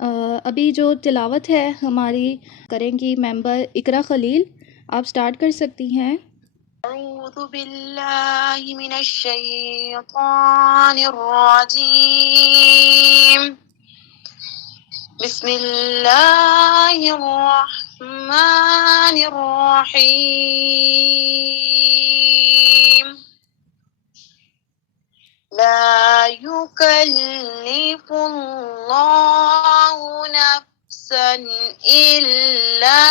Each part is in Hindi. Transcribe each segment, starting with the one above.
अभी जो तिलावत है हमारी करेंगी मेंबर इकरा खलील, आप स्टार्ट कर सकती हैं। अऊज़ु बिल्लाहि मिनश शैतानिर रजीम। बिस्मिल्लाहिर रहमानिर रहीम। ला युकल्लिफुल्लाहु नफ्सन इल्ला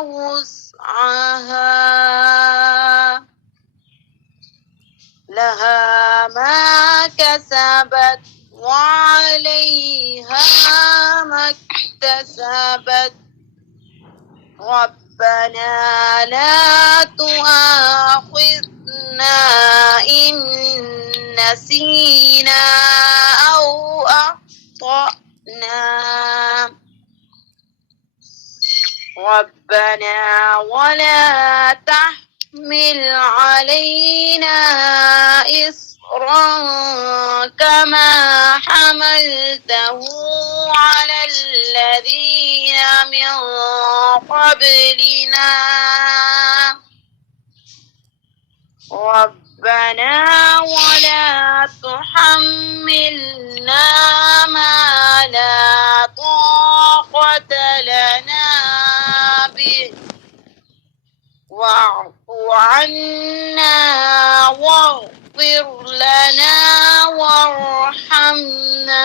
वुस्अहा लहा मा कसबत वअलैहा मक्तसबत रब्बना ला तुआखिज़ना इन नसीना औ अख़्तअना रब्बना वला तहमिल अलैना इस्रन कमा हमलतहु अलल्लज़ीना मिन क़ब्लिना रब्बना वला तुहम्मिलना मा ला ताक़त लना बिहि वाअफ़ु अन्ना वाग़फ़िर लना वरहमना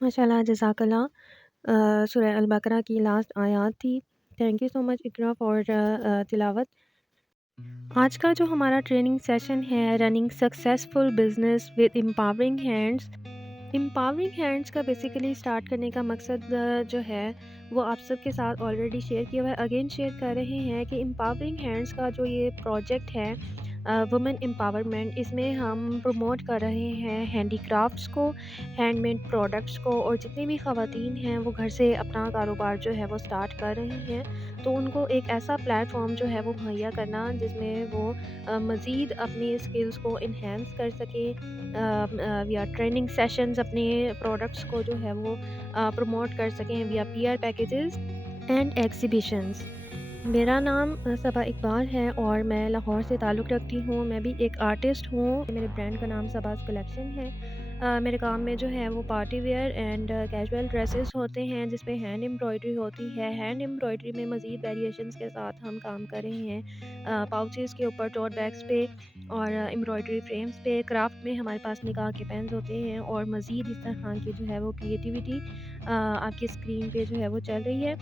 माशाल्लाह जज़ाकल्लाह। सूरह अल बकरा की लास्ट आयत थी। Thank you so much Iqra for तिलावत। आज का जो हमारा ट्रेनिंग सेशन है running successful business with empowering hands. Empowering hands का बेसिकली स्टार्ट करने का मकसद जो है वो आप सबके साथ ऑलरेडी शेयर किया हुआ है, अगेन शेयर कर रहे हैं कि एम्पावरिंग हैंड्स का जो ये प्रोजेक्ट है वुमेन एम्पावरमेंट, इसमें हम प्रमोट कर रहे हैं हैंडीक्राफ्ट्स को, हैंडमेड प्रोडक्ट्स को, और जितनी भी ख़वातीन हैं वो घर से अपना कारोबार जो है वो स्टार्ट कर रही हैं, तो उनको एक ऐसा प्लेटफॉर्म जो है वो मुहैया करना जिसमें वो मज़ीद अपनी स्किल्स को इन्हेंस कर सकें या ट्रेनिंग सेशंस अपने प्रोडक्ट्स को जो है वो प्रमोट कर सकें विया पीआर पैकेजेस एंड एग्जीबिशंस। मेरा नाम सबा इकबाल है और मैं लाहौर से ताल्लुक़ रखती हूँ। मैं भी एक आर्टिस्ट हूँ। मेरे ब्रांड का नाम सबास कलेक्शन है। मेरे काम में जो है वो party wear and casual dresses होते हैं जिसमें हैंड एम्ब्रॉयडरी होती है। हैंड एम्ब्रॉयडरी में मज़ीद वेरिएशंस के साथ हम काम कर रहे हैं पाउचेस के ऊपर, टोट बैग्स पे और एम्ब्रॉयडरी फ्रेम्स पे। क्राफ्ट में हमारे पास निकाह के पेन्स होते हैं और मज़ीद इस तरह की जो है वो क्रिएटिविटी आपकी स्क्रीन पे जो है वो चल रही है।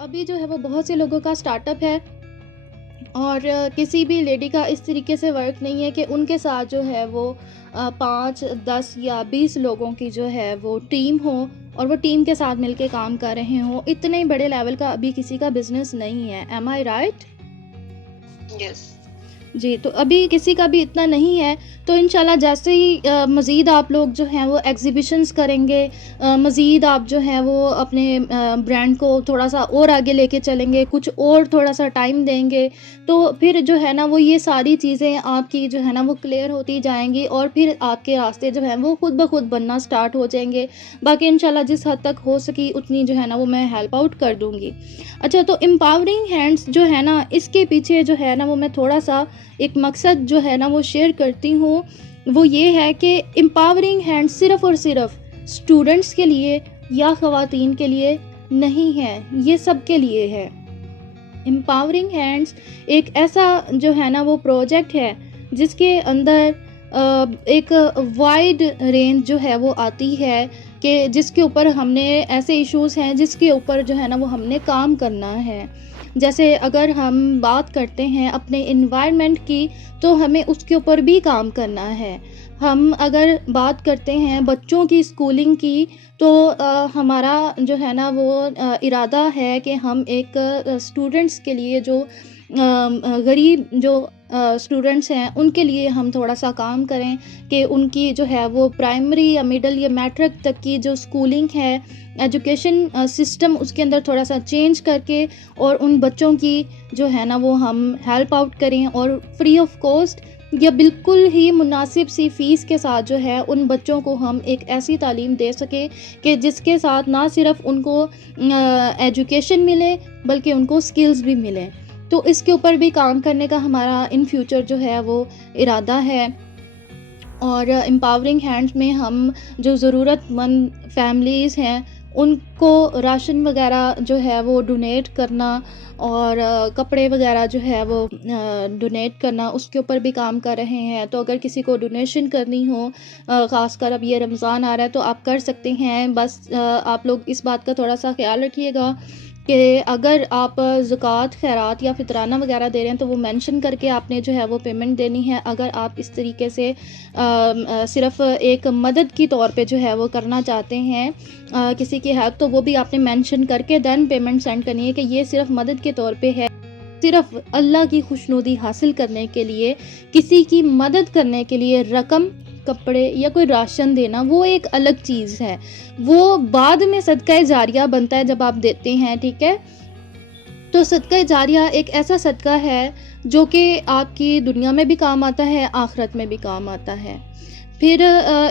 अभी जो है वो बहुत से लोगों का स्टार्टअप है और किसी भी लेडी का इस तरीके से वर्क नहीं है कि उनके साथ जो है वो 5, 10 या 20 लोगों की जो है वो टीम हो और वो टीम के साथ मिलके काम कर रहे हों। इतने बड़े लेवल का अभी किसी का बिजनेस नहीं है। एम आई राइट? यस जी, तो अभी किसी का भी इतना नहीं है, तो इंशाल्लाह जैसे ही मज़ीद आप लोग जो हैं वो एग्ज़िबिशन्स करेंगे, मज़ीद आप जो है वो अपने ब्रांड को थोड़ा-सा और आगे लेके चलेंगे, कुछ और थोड़ा-सा टाइम देंगे, तो फिर जो है ना वो ये सारी चीज़ें आपकी जो है ना वो क्लियर होती जाएँगी और फिर आपके रास्ते जो हैं वो खुद ब खुद बनना स्टार्ट हो जाएँगे। बाकी इंशाल्लाह जिस हद तक हो सकी उतनी जो है ना वो मैं हेल्प आउट कर दूँगी। अच्छा, तो एम्पावरिंग हैंड्स जो है ना इसके पीछे जो है ना वो मैं थोड़ा-सा एक मकसद जो है ना वो शेयर करती हूँ। वो ये है कि एम्पावरिंग हैंड्स सिर्फ़ और सिर्फ स्टूडेंट्स के लिए या ख़वातीन के लिए नहीं है, ये सब के लिए है। एम्पावरिंग हैंड्स एक ऐसा जो है ना वो प्रोजेक्ट है जिसके अंदर एक वाइड रेंज जो है वो आती है कि जिसके ऊपर हमने ऐसे इश्यूज़ हैं जिसके ऊपर जो है ना वो हमने काम करना है। जैसे अगर हम बात करते हैं अपने एनवायरनमेंट की, तो हमें उसके ऊपर भी काम करना है। हम अगर बात करते हैं बच्चों की स्कूलिंग की, तो हमारा जो है ना वो इरादा है कि हम एक स्टूडेंट्स के लिए जो गरीब जो स्टूडेंट्स हैं उनके लिए हम थोड़ा-सा काम करें कि उनकी जो है वो प्राइमरी या मिडल या मैट्रिक तक की जो स्कूलिंग है, एजुकेशन सिस्टम उसके अंदर थोड़ा-सा चेंज करके और उन बच्चों की जो है ना वो हम हेल्प आउट करें और फ्री ऑफ कॉस्ट या बिल्कुल ही मुनासिब सी फ़ीस के साथ जो है उन बच्चों को हम एक ऐसी तालीम दे सकें कि जिसके साथ ना सिर्फ़ उनको एजुकेशन मिले बल्कि उनको स्किल्स भी मिलें। तो इसके ऊपर भी काम करने का हमारा इन फ्यूचर जो है वो इरादा है। और एम्पावरिंग हैंड्स में हम जो ज़रूरतमंद फैमिलीज़ हैं उनको राशन वगैरह जो है वो डोनेट करना और कपड़े वगैरह जो है वो डोनेट करना, उसके ऊपर भी काम कर रहे हैं। तो अगर किसी को डोनेशन करनी हो, ख़ासकर अब ये रमज़ान आ रहा है तो आप कर सकते हैं। बस आप लोग इस बात का थोड़ा-सा ख़्याल रखिएगा कि अगर आप ज़कात, खैरात या फ़ितराना वगैरह दे रहे हैं तो वो मेंशन करके आपने जो है वो पेमेंट देनी है। अगर आप इस तरीके से सिर्फ़ एक मदद की तौर पे जो है वो करना चाहते हैं किसी की हेल्प, तो वो भी आपने मेंशन करके देन पेमेंट सेंड करनी है कि ये सिर्फ़ मदद के तौर पे है। सिर्फ़ अल्लाह की खुशनुदी हासिल करने के लिए, किसी की मदद करने के लिए रकम, कपड़े या कोई राशन देना वो एक अलग चीज़ है। वो बाद में सदका जारिया बनता है जब आप देते हैं, ठीक है? तो सदका जारिया एक ऐसा सदका है जो कि आपकी दुनिया में भी काम आता है, आखिरत में भी काम आता है। फिर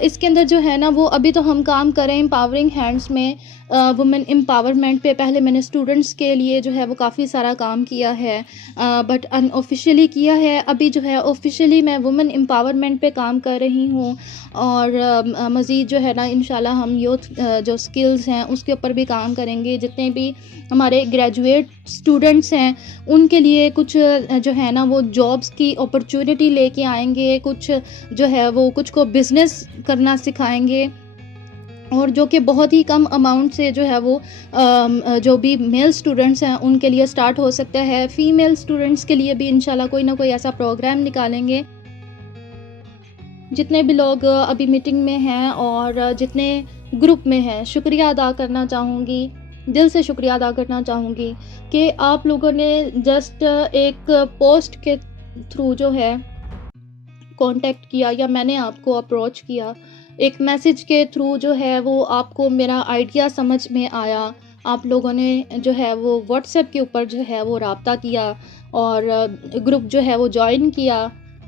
इसके अंदर जो है ना वो अभी तो हम काम कर रहे हैं एम्पावरिंग हैंड्स में वुमेन एम्पावरमेंट पे। पहले मैंने स्टूडेंट्स के लिए जो है वो काफ़ी सारा काम किया है, बट अनऑफिशियली किया है। अभी जो है ऑफिशियली मैं वुमेन एम्पावरमेंट पे काम कर रही हूँ और मज़ीद जो है ना इंशाल्लाह हम यूथ जो स्किल्स हैं उसके ऊपर भी काम करेंगे। जितने भी हमारे ग्रेजुएट स्टूडेंट्स हैं उनके लिए कुछ जो है ना वो जॉब्स की अपॉर्चुनिटी लेके आएंगे, कुछ जो है वो कुछ को बिज़नेस करना सिखाएंगे और जो कि बहुत ही कम अमाउंट से जो है वो जो भी मेल स्टूडेंट्स हैं उनके लिए स्टार्ट हो सकता है। फ़ीमेल स्टूडेंट्स के लिए भी इंशाल्लाह कोई ना कोई ऐसा प्रोग्राम निकालेंगे। जितने भी लोग अभी मीटिंग में हैं और जितने ग्रुप में हैं, शुक्रिया अदा करना चाहूँगी, दिल से शुक्रिया अदा करना चाहूँगी कि आप लोगों ने जस्ट एक पोस्ट के थ्रू जो है कांटेक्ट किया या मैंने आपको अप्रोच किया, एक मैसेज के थ्रू जो है वो आपको मेरा आइडिया समझ में आया। आप लोगों ने जो है वो व्हाट्सएप के ऊपर जो है वो राब्ता किया और ग्रुप जो है वो जॉइन किया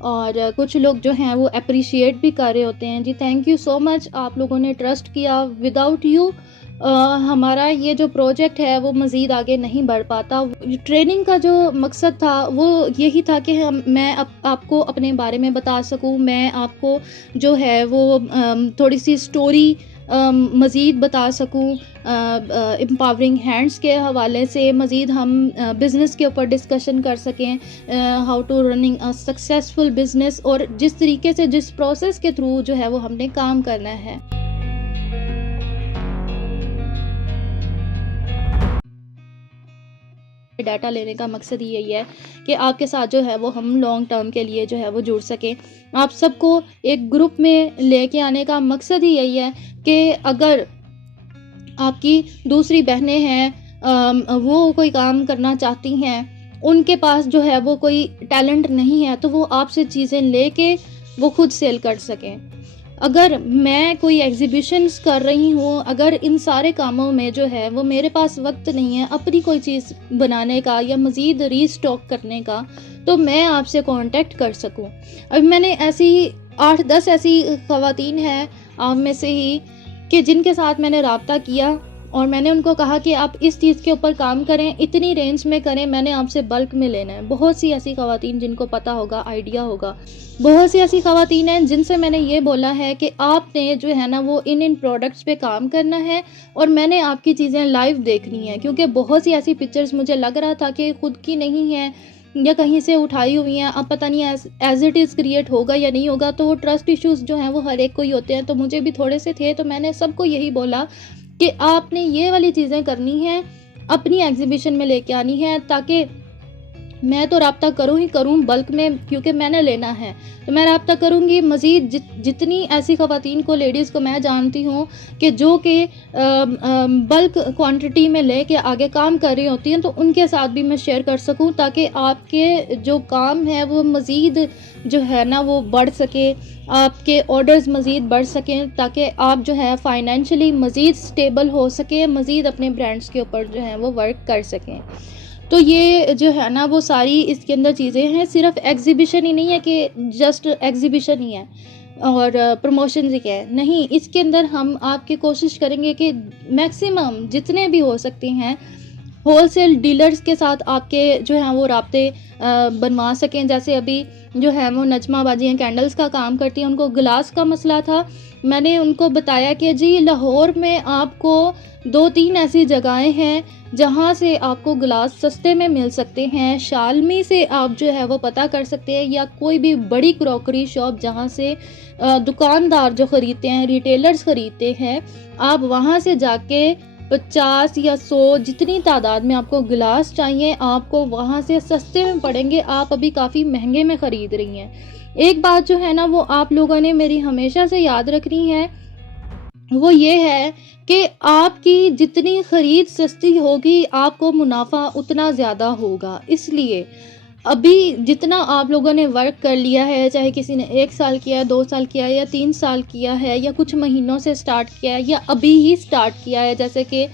और कुछ लोग जो हैं वो अप्रिशिएट भी कर रहे होते हैं। जी थैंक यू सो मच, आप लोगों ने ट्रस्ट किया। विदाउट यू हमारा ये जो प्रोजेक्ट है वो मज़ीद आगे नहीं बढ़ पाता। ट्रेनिंग का जो मकसद था वो यही था कि मैं आपको अपने बारे में बता सकूं, मैं आपको जो है वो थोड़ी सी स्टोरी मज़ीद बता सकूं। एम्पावरिंग हैंड्स के हवाले से मज़ीद हम बिज़नेस के ऊपर डिस्कशन कर सकें, how to running a successful business और जिस तरीके से जिस प्रोसेस के थ्रू जो है वो हमने काम करना है। डाटा लेने का मकसद ही यही है कि आपके साथ जो है वो हम लॉन्ग टर्म के लिए जो है वो जुड़ सकें। आप सबको एक ग्रुप में लेके आने का मकसद ही यही है कि अगर आपकी दूसरी बहनें हैं वो कोई काम करना चाहती हैं, उनके पास जो है वो कोई टैलेंट नहीं है, तो वो आपसे चीज़ें लेके वो खुद सेल कर सकें। अगर मैं कोई एग्ज़िबिशन्स कर रही हूँ, अगर इन सारे कामों में जो है वो मेरे पास वक्त नहीं है अपनी कोई चीज़ बनाने का या मज़ीद रीस्टॉक करने का, तो मैं आपसे कांटेक्ट कर सकूँ। अब मैंने ऐसी 8-10 ऐसी ख़वातीन हैं आप में से ही कि जिनके साथ मैंने राब्ता किया और मैंने उनको कहा कि आप इस चीज़ के ऊपर काम करें, इतनी रेंज में करें, मैंने आपसे बल्क में लेना है। बहुत सी ऐसी ख़वातीन जिनको पता होगा, आइडिया होगा। बहुत सी ऐसी ख़वातीन हैं जिनसे मैंने ये बोला है कि आपने जो है ना वो इन प्रोडक्ट्स पे काम करना है और मैंने आपकी चीज़ें लाइव देखनी है, क्योंकि बहुत सी ऐसी पिक्चर्स मुझे लग रहा था कि ख़ुद की नहीं है या कहीं से उठाई हुई हैं। अब पता नहीं एज़ इट इज़ क्रिएट होगा या नहीं होगा, तो वो ट्रस्ट इश्यूज़ जो हैं वो हर एक को ही होते हैं। तो मुझे भी थोड़े से थे, तो मैंने सबको यही बोला कि आपने ये वाली चीज़ें करनी हैं, अपनी एग्जीबिशन में लेके आनी है, ताकि मैं तो राब्ता करूँ ही करूँ बल्क में, क्योंकि मैंने लेना है तो मैं राब्ता करूँगी। मज़ीद जितनी ऐसी ख़वातीन को, लेडीज़ को मैं जानती हूँ कि जो कि बल्क क्वांटिटी में लेके आगे काम कर रही होती हैं, तो उनके साथ भी मैं शेयर कर सकूँ, ताकि आपके जो काम है वो मज़ीद जो है ना वो बढ़ सके, आपके ऑर्डर्स मज़ीद बढ़ सकें, ताकि आप जो है फ़ाइनेंशियली मज़ीद स्टेबल हो सकें, मज़ीद अपने ब्रांड्स के ऊपर जो है वो वर्क कर सकें। तो ये जो है ना वो सारी इसके अंदर चीज़ें हैं। सिर्फ एग्जीबिशन ही नहीं है कि जस्ट एग्जीबिशन ही है और प्रमोशन ही है, नहीं, इसके अंदर हम आपकी कोशिश करेंगे कि मैक्सिमम जितने भी हो सकते हैं होलसेल डीलर्स के साथ आपके जो हैं वो राब्ते बनवा सकें। जैसे अभी जो है वो नजमा बाजी हैं, कैंडल्स का काम करती हैं, उनको गिलास का मसला था। मैंने उनको बताया कि जी लाहौर में आपको 2-3 ऐसी जगहें हैं जहाँ से आपको गिलास सस्ते में मिल सकते हैं। शालमी से आप जो है वो पता कर सकते हैं, या कोई भी बड़ी क्रॉकरी शॉप जहाँ से दुकानदार जो ख़रीदते हैं, रिटेलर्स ख़रीदते हैं, आप वहाँ से जाके 50 या 100 जितनी तादाद में आपको गिलास चाहिए, आपको वहाँ से सस्ते में पड़ेंगे। आप अभी काफ़ी महंगे में ख़रीद रही हैं। एक बात जो है ना वो आप लोगों ने मेरी हमेशा से याद रखनी है, वो ये है कि आपकी जितनी ख़रीद सस्ती होगी, आपको मुनाफा उतना ज़्यादा होगा। इसलिए अभी जितना आप लोगों ने वर्क कर लिया है, चाहे किसी ने 1 साल किया है, 2 साल किया है, या 3 साल किया है, या कुछ महीनों से स्टार्ट किया है, या अभी ही स्टार्ट किया है, जैसे कि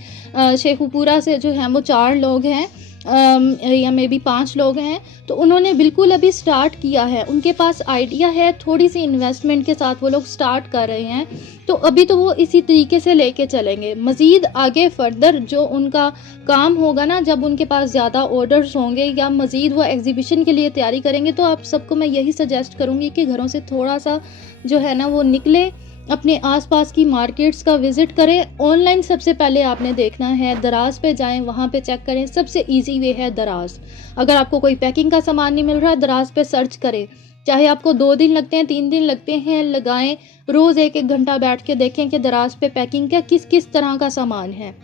शेखुपुरा से जो हैं वो 4 लोग हैं, या मे बी 5 लोग हैं, तो उन्होंने बिल्कुल अभी स्टार्ट किया है, उनके पास आइडिया है, थोड़ी सी इन्वेस्टमेंट के साथ वो लोग स्टार्ट कर रहे हैं। तो अभी तो वो इसी तरीके से लेके चलेंगे। मज़ीद आगे फर्दर जो उनका काम होगा ना, जब उनके पास ज़्यादा ऑर्डर्स होंगे या मज़ीद वो एग्जीबिशन के लिए तैयारी करेंगे, तो आप सबको मैं यही सजेस्ट करूँगी कि घरों से थोड़ा सा जो है ना वो निकले, अपने आसपास की मार्केट्स का विज़िट करें। ऑनलाइन सबसे पहले आपने देखना है, दराज पे जाएं, वहाँ पे चेक करें। सबसे इजी वे है दराज। अगर आपको कोई पैकिंग का सामान नहीं मिल रहा, दराज पे सर्च करें। चाहे आपको 2 दिन लगते हैं, 3 दिन लगते हैं, लगाएं। रोज़ 1-1 घंटा बैठ के देखें कि दराज पे पैकिंग का किस किस तरह का सामान है।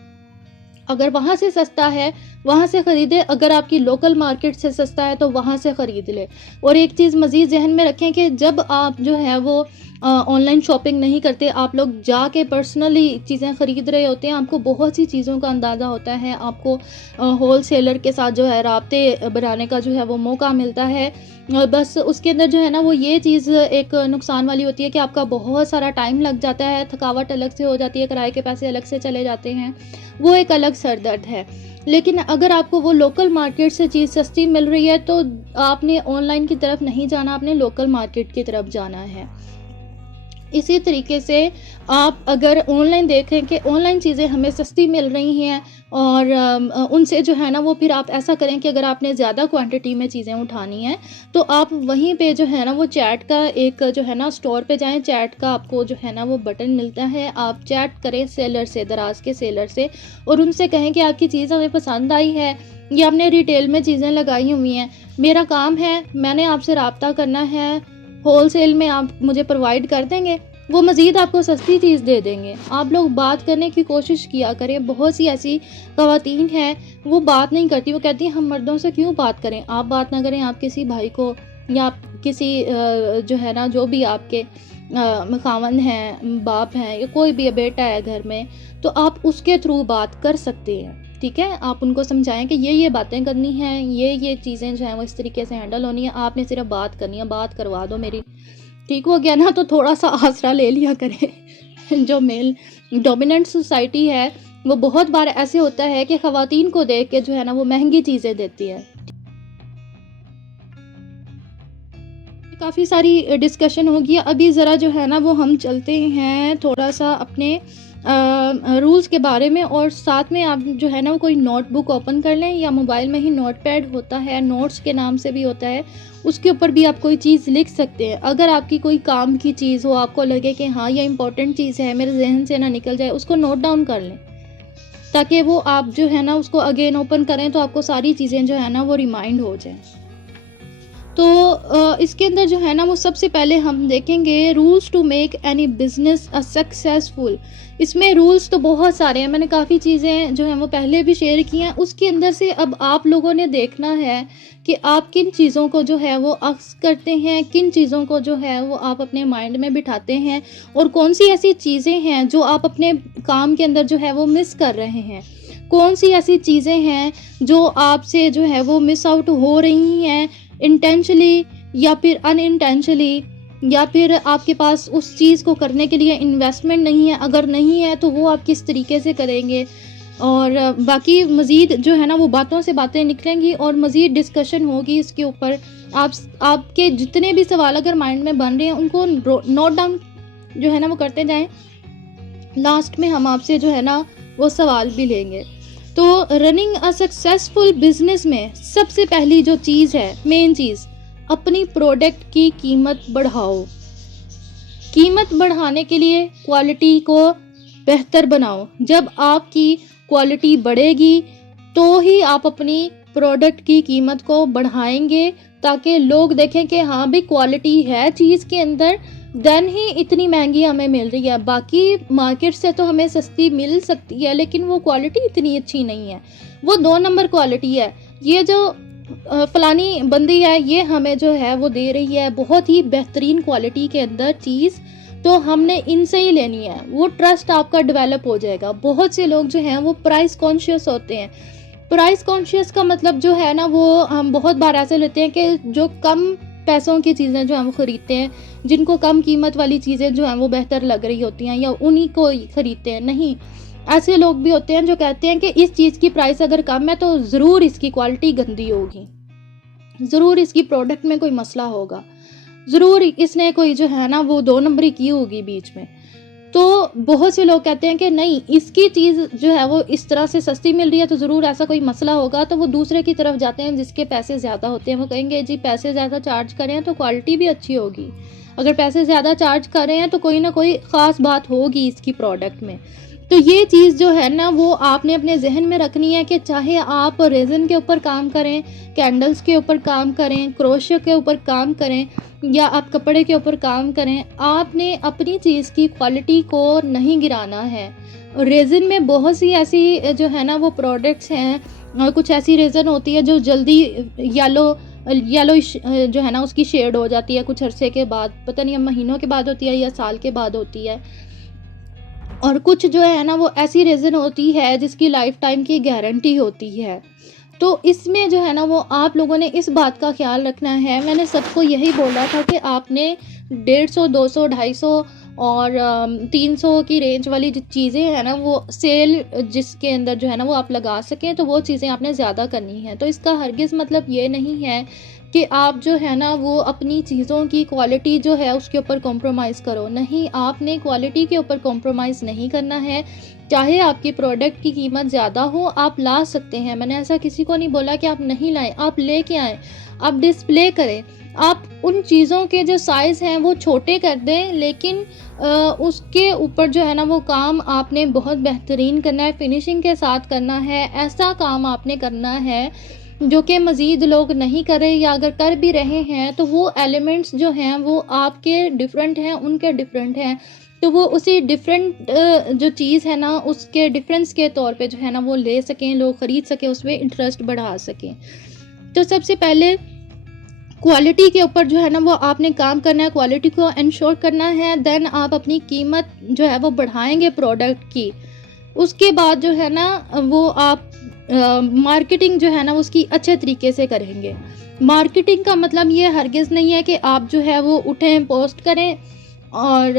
अगर वहाँ से सस्ता है, वहाँ से ख़रीदें। अगर आपकी लोकल मार्केट से सस्ता है तो वहाँ से ख़रीद लें। और एक चीज़ मज़ीद ज़हन में रखें कि जब आप जो है वो ऑनलाइन शॉपिंग नहीं करते, आप लोग जाके पर्सनली चीज़ें ख़रीद रहे होते हैं, आपको बहुत सी चीज़ों का अंदाज़ा होता है, आपको होलसेलर के साथ जो है राब्ते बनाने का जो है वो मौका मिलता है। बस उसके अंदर जो है ना वो ये चीज़ एक नुकसान वाली होती है कि आपका बहुत सारा टाइम लग जाता है, थकावट अलग से हो जाती है, किराए के पैसे अलग से चले जाते हैं, वो एक अलग सर दर्द है। लेकिन अगर आपको वो लोकल मार्केट से चीज़ सस्ती मिल रही है, तो आपने ऑनलाइन की तरफ नहीं जाना, आपने लोकल मार्केट की तरफ जाना है। इसी तरीके से आप अगर ऑनलाइन देखें कि ऑनलाइन चीज़ें हमें सस्ती मिल रही हैं, और उनसे जो है ना वो फिर आप ऐसा करें कि अगर आपने ज़्यादा क्वांटिटी में चीज़ें उठानी हैं, तो आप वहीं पे जो है ना वो चैट का एक जो है ना स्टोर पे जाएं। चैट का आपको जो है ना वो बटन मिलता है, आप चैट करें सेलर से, दराज के सेलर से, और उनसे कहें कि आपकी चीज़ हमें पसंद आई है, या आपने रिटेल में चीज़ें लगाई हुई हैं, मेरा काम है, मैंने आपसे रब्ता करना है, होलसेल में आप मुझे प्रोवाइड कर देंगे। वो मज़ीद आपको सस्ती चीज़ दे देंगे। आप लोग बात करने की कोशिश किया करें। बहुत सी ऐसी ख़वातीन हैं वो बात नहीं करती, वो कहती हैं हम मर्दों से क्यों बात करें। आप बात ना करें, आप किसी भाई को या आप किसी जो है ना जो भी आपके खावंद हैं, बाप हैं, या कोई भी बेटा है घर में, तो आप उसके थ्रू बात कर सकते हैं। ठीक है, आप उनको समझाएं कि ये बातें करनी हैं, ये चीज़ें जो हैं वो इस तरीके से हैंडल होनी है, आपने सिर्फ बात करनी है, बात करवा दो मेरी। ठीक हो गया ना, तो थोड़ा सा आसरा ले लिया करें। जो मेल डोमिनेंट सोसाइटी है वो बहुत बार ऐसे होता है कि ख़वातीन को देख के जो है ना वो महंगी चीज़ें देती है। काफ़ी सारी डिस्कशन होगी, अभी ज़रा जो है ना वो हम चलते हैं थोड़ा सा अपने रूल्स के बारे में, और साथ में आप जो है ना वो कोई नोटबुक ओपन कर लें, या मोबाइल में ही नोटपैड होता है, नोट्स के नाम से भी होता है, उसके ऊपर भी आप कोई चीज़ लिख सकते हैं। अगर आपकी कोई काम की चीज़ हो, आपको लगे कि हाँ ये इंपॉर्टेंट चीज़ है, मेरे जहन से ना निकल जाए, उसको नोट डाउन कर लें, ताकि वो आप जो है ना उसको अगेन ओपन करें तो आपको सारी चीज़ें जो है ना वो रिमाइंड हो जाए। तो इसके अंदर जो है ना वो सबसे पहले हम देखेंगे rules to make any business a successful. इसमें रूल्स तो बहुत सारे हैं, मैंने काफ़ी चीज़ें जो हैं वो पहले भी शेयर की हैं। उसके अंदर से अब आप लोगों ने देखना है कि आप किन चीज़ों को जो है वो अक्स करते हैं, किन चीज़ों को जो है वो आप अपने माइंड में बिठाते हैं, और कौन सी ऐसी चीज़ें हैं जो आप अपने काम के अंदर जो है वो मिस कर रहे हैं। कौन सी ऐसी चीज़ें हैं जो आपसे जो है वो मिस आउट हो रही हैं इंटेंशनली या फिर अनइंटेंशनली, या फिर आपके पास उस चीज़ को करने के लिए इन्वेस्टमेंट नहीं है। अगर नहीं है तो वो आप किस तरीके से करेंगे। और बाकी मज़ीद जो है ना वो बातों से बातें निकलेंगी और मज़ीद डिस्कशन होगी इसके ऊपर। आपके जितने भी सवाल अगर माइंड में बन रहे हैं उनको नोट डाउन जो है ना वो करते जाएं। लास्ट में हम आपसे जो है ना वो सवाल भी लेंगे। तो रनिंग अ सक्सेसफुल बिजनेस में सबसे पहली जो चीज़ है, मेन चीज़, अपनी प्रोडक्ट की कीमत बढ़ाओ। कीमत बढ़ाने के लिए क्वालिटी को बेहतर बनाओ। जब आपकी क्वालिटी बढ़ेगी तो ही आप अपनी प्रोडक्ट की कीमत को बढ़ाएंगे, ताकि लोग देखें कि हाँ भी क्वालिटी है चीज़ के अंदर, देन ही इतनी महंगी हमें मिल रही है। बाकी मार्केट से तो हमें सस्ती मिल सकती है लेकिन वो क्वालिटी इतनी अच्छी नहीं है, वो 2 नंबर क्वालिटी है। ये जो फलानी बंदी है ये हमें जो है वो दे रही है बहुत ही बेहतरीन क्वालिटी के अंदर चीज़, तो हमने इनसे ही लेनी है। वो ट्रस्ट आपका डेवलप हो जाएगा। बहुत से लोग जो हैं वो प्राइस कॉन्शियस होते हैं। प्राइस कॉन्शियस का मतलब जो है ना वो हम बहुत बार ऐसे लेते हैं कि जो कम पैसों की चीज़ें जो हैं वो ख़रीदते हैं, जिनको कम कीमत वाली चीज़ें जो हैं वो बेहतर लग रही होती हैं या उन्हीं को ख़रीदते हैं। नहीं, ऐसे लोग भी होते हैं जो कहते हैं कि इस चीज़ की प्राइस अगर कम है तो ज़रूर इसकी क्वालिटी गंदी होगी, ज़रूर इसकी प्रोडक्ट में कोई मसला होगा, ज़रूर इसने कोई जो है ना वो 2 नंबरी की होगी बीच में। तो बहुत से लोग कहते हैं कि नहीं, इसकी चीज़ जो है वो इस तरह से सस्ती मिल रही है तो ज़रूर ऐसा कोई मसला होगा। तो वो दूसरे की तरफ जाते हैं जिसके पैसे ज़्यादा होते हैं। वो कहेंगे जी पैसे ज़्यादा चार्ज करें तो क्वालिटी भी अच्छी होगी, अगर पैसे ज़्यादा चार्ज कर रहे हैं तो कोई ना कोई ख़ास बात होगी इसकी प्रोडक्ट में। तो ये चीज़ जो है ना वो आपने अपने जहन में रखनी है कि चाहे आप रेज़न के ऊपर काम करें, कैंडल्स के ऊपर काम करें, क्रोशे के ऊपर काम करें या आप कपड़े के ऊपर काम करें, आपने अपनी चीज़ की क्वालिटी को नहीं गिराना है। रेज़न में बहुत सी ऐसी जो है ना वो प्रोडक्ट्स हैं, कुछ ऐसी रेज़न होती है जो जल्दी येलोइश जो है ना उसकी शेड हो जाती है कुछ अरसे के बाद, पता नहीं महीनों के बाद होती है या साल के बाद होती है। और कुछ जो है ना वो ऐसी रेज़न होती है जिसकी लाइफ टाइम की गारंटी होती है। तो इसमें जो है ना वो आप लोगों ने इस बात का ख्याल रखना है। मैंने सबको यही बोला था कि आपने 150, 200, 250 और 300 की रेंज वाली जो चीज़ें हैं ना वो सेल जिसके अंदर जो है ना वो आप लगा सकें तो वो चीज़ें आपने ज़्यादा करनी है। तो इसका हरगिज़ मतलब ये नहीं है कि आप जो है ना वो अपनी चीज़ों की क्वालिटी जो है उसके ऊपर कॉम्प्रोमाइज़ करो। नहीं, आपने क्वालिटी के ऊपर कॉम्प्रोमाइज़ नहीं करना है। चाहे आपकी प्रोडक्ट की कीमत ज़्यादा हो, आप ला सकते हैं। मैंने ऐसा किसी को नहीं बोला कि आप नहीं लाएं, आप लेके आएँ, आप डिस्प्ले करें। आप उन चीज़ों के जो साइज़ हैं वो छोटे कर दें, लेकिन उसके ऊपर जो है ना वो काम आपने बहुत बेहतरीन करना है, फिनिशिंग के साथ करना है। ऐसा काम आपने करना है जो कि मज़ीद लोग नहीं कर रहे, या अगर कर भी रहे हैं तो वो एलिमेंट्स जो हैं वो आपके डिफरेंट हैं, उनके डिफरेंट हैं। तो वो उसी डिफरेंट जो चीज़ है ना उसके डिफरेंस के तौर पे जो है ना वो ले सकें, लोग ख़रीद सकें, उसमें इंटरेस्ट बढ़ा सकें। तो सबसे पहले क्वालिटी के ऊपर जो है ना वो आपने काम करना है, क्वालिटी को इंश्योर करना है। देन आप अपनी कीमत जो है वो बढ़ाएंगे प्रोडक्ट की। उसके बाद जो है ना वो आप मार्केटिंग जो है ना उसकी अच्छे तरीके से करेंगे। मार्केटिंग का मतलब ये हरगिज़ नहीं है कि आप जो है वो उठें, पोस्ट करें और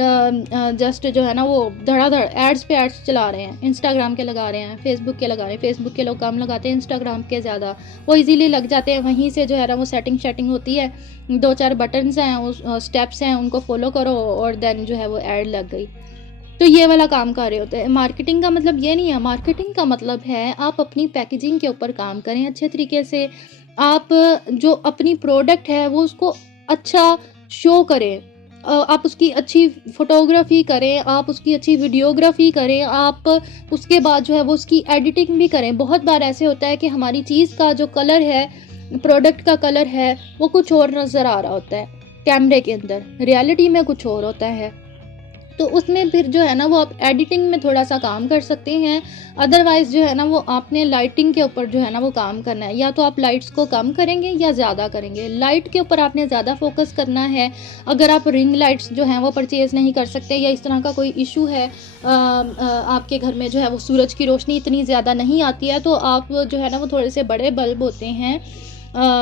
जस्ट जो है ना वो धड़ाधड़ एड्स पे एड्स चला रहे हैं, इंस्टाग्राम के लगा रहे हैं, फेसबुक के लगा रहे हैं। फेसबुक के लोग कम लगाते हैं, इंस्टाग्राम के ज़्यादा, वो इजीली लग जाते हैं। वहीं से जो है ना वो सेटिंग होती है, 2-4 बटन्स हैं, उस स्टेप्स हैं, उनको फॉलो करो और देन जो है वो ऐड लग गई। तो ये वाला काम कर रहे होते हैं। मार्केटिंग का मतलब ये नहीं है। मार्केटिंग का मतलब है आप अपनी पैकेजिंग के ऊपर काम करें अच्छे तरीके से। आप जो अपनी प्रोडक्ट है वो उसको अच्छा शो करें, आप उसकी अच्छी फ़ोटोग्राफ़ी करें, आप उसकी अच्छी वीडियोग्राफ़ी करें, आप उसके बाद जो है वो उसकी एडिटिंग भी करें। बहुत बार ऐसे होता है कि हमारी चीज़ का जो कलर है प्रोडक्ट का कलर है वो कुछ और नज़र आ रहा होता है कैमरे के अंदर, रियलिटी में कुछ और होता है। तो उसमें फिर जो है ना वो आप एडिटिंग में थोड़ा सा काम कर सकते हैं। अदरवाइज़ जो है ना वो आपने लाइटिंग के ऊपर जो है ना वो काम करना है, या तो आप लाइट्स को कम करेंगे या ज़्यादा करेंगे। लाइट के ऊपर आपने ज़्यादा फोकस करना है। अगर आप रिंग लाइट्स जो हैं वो परचेज़ नहीं कर सकते या इस तरह का कोई इशू है, आपके घर में जो है वो सूरज की रोशनी इतनी ज़्यादा नहीं आती है, तो आप जो है ना वो थोड़े से बड़े बल्ब होते हैं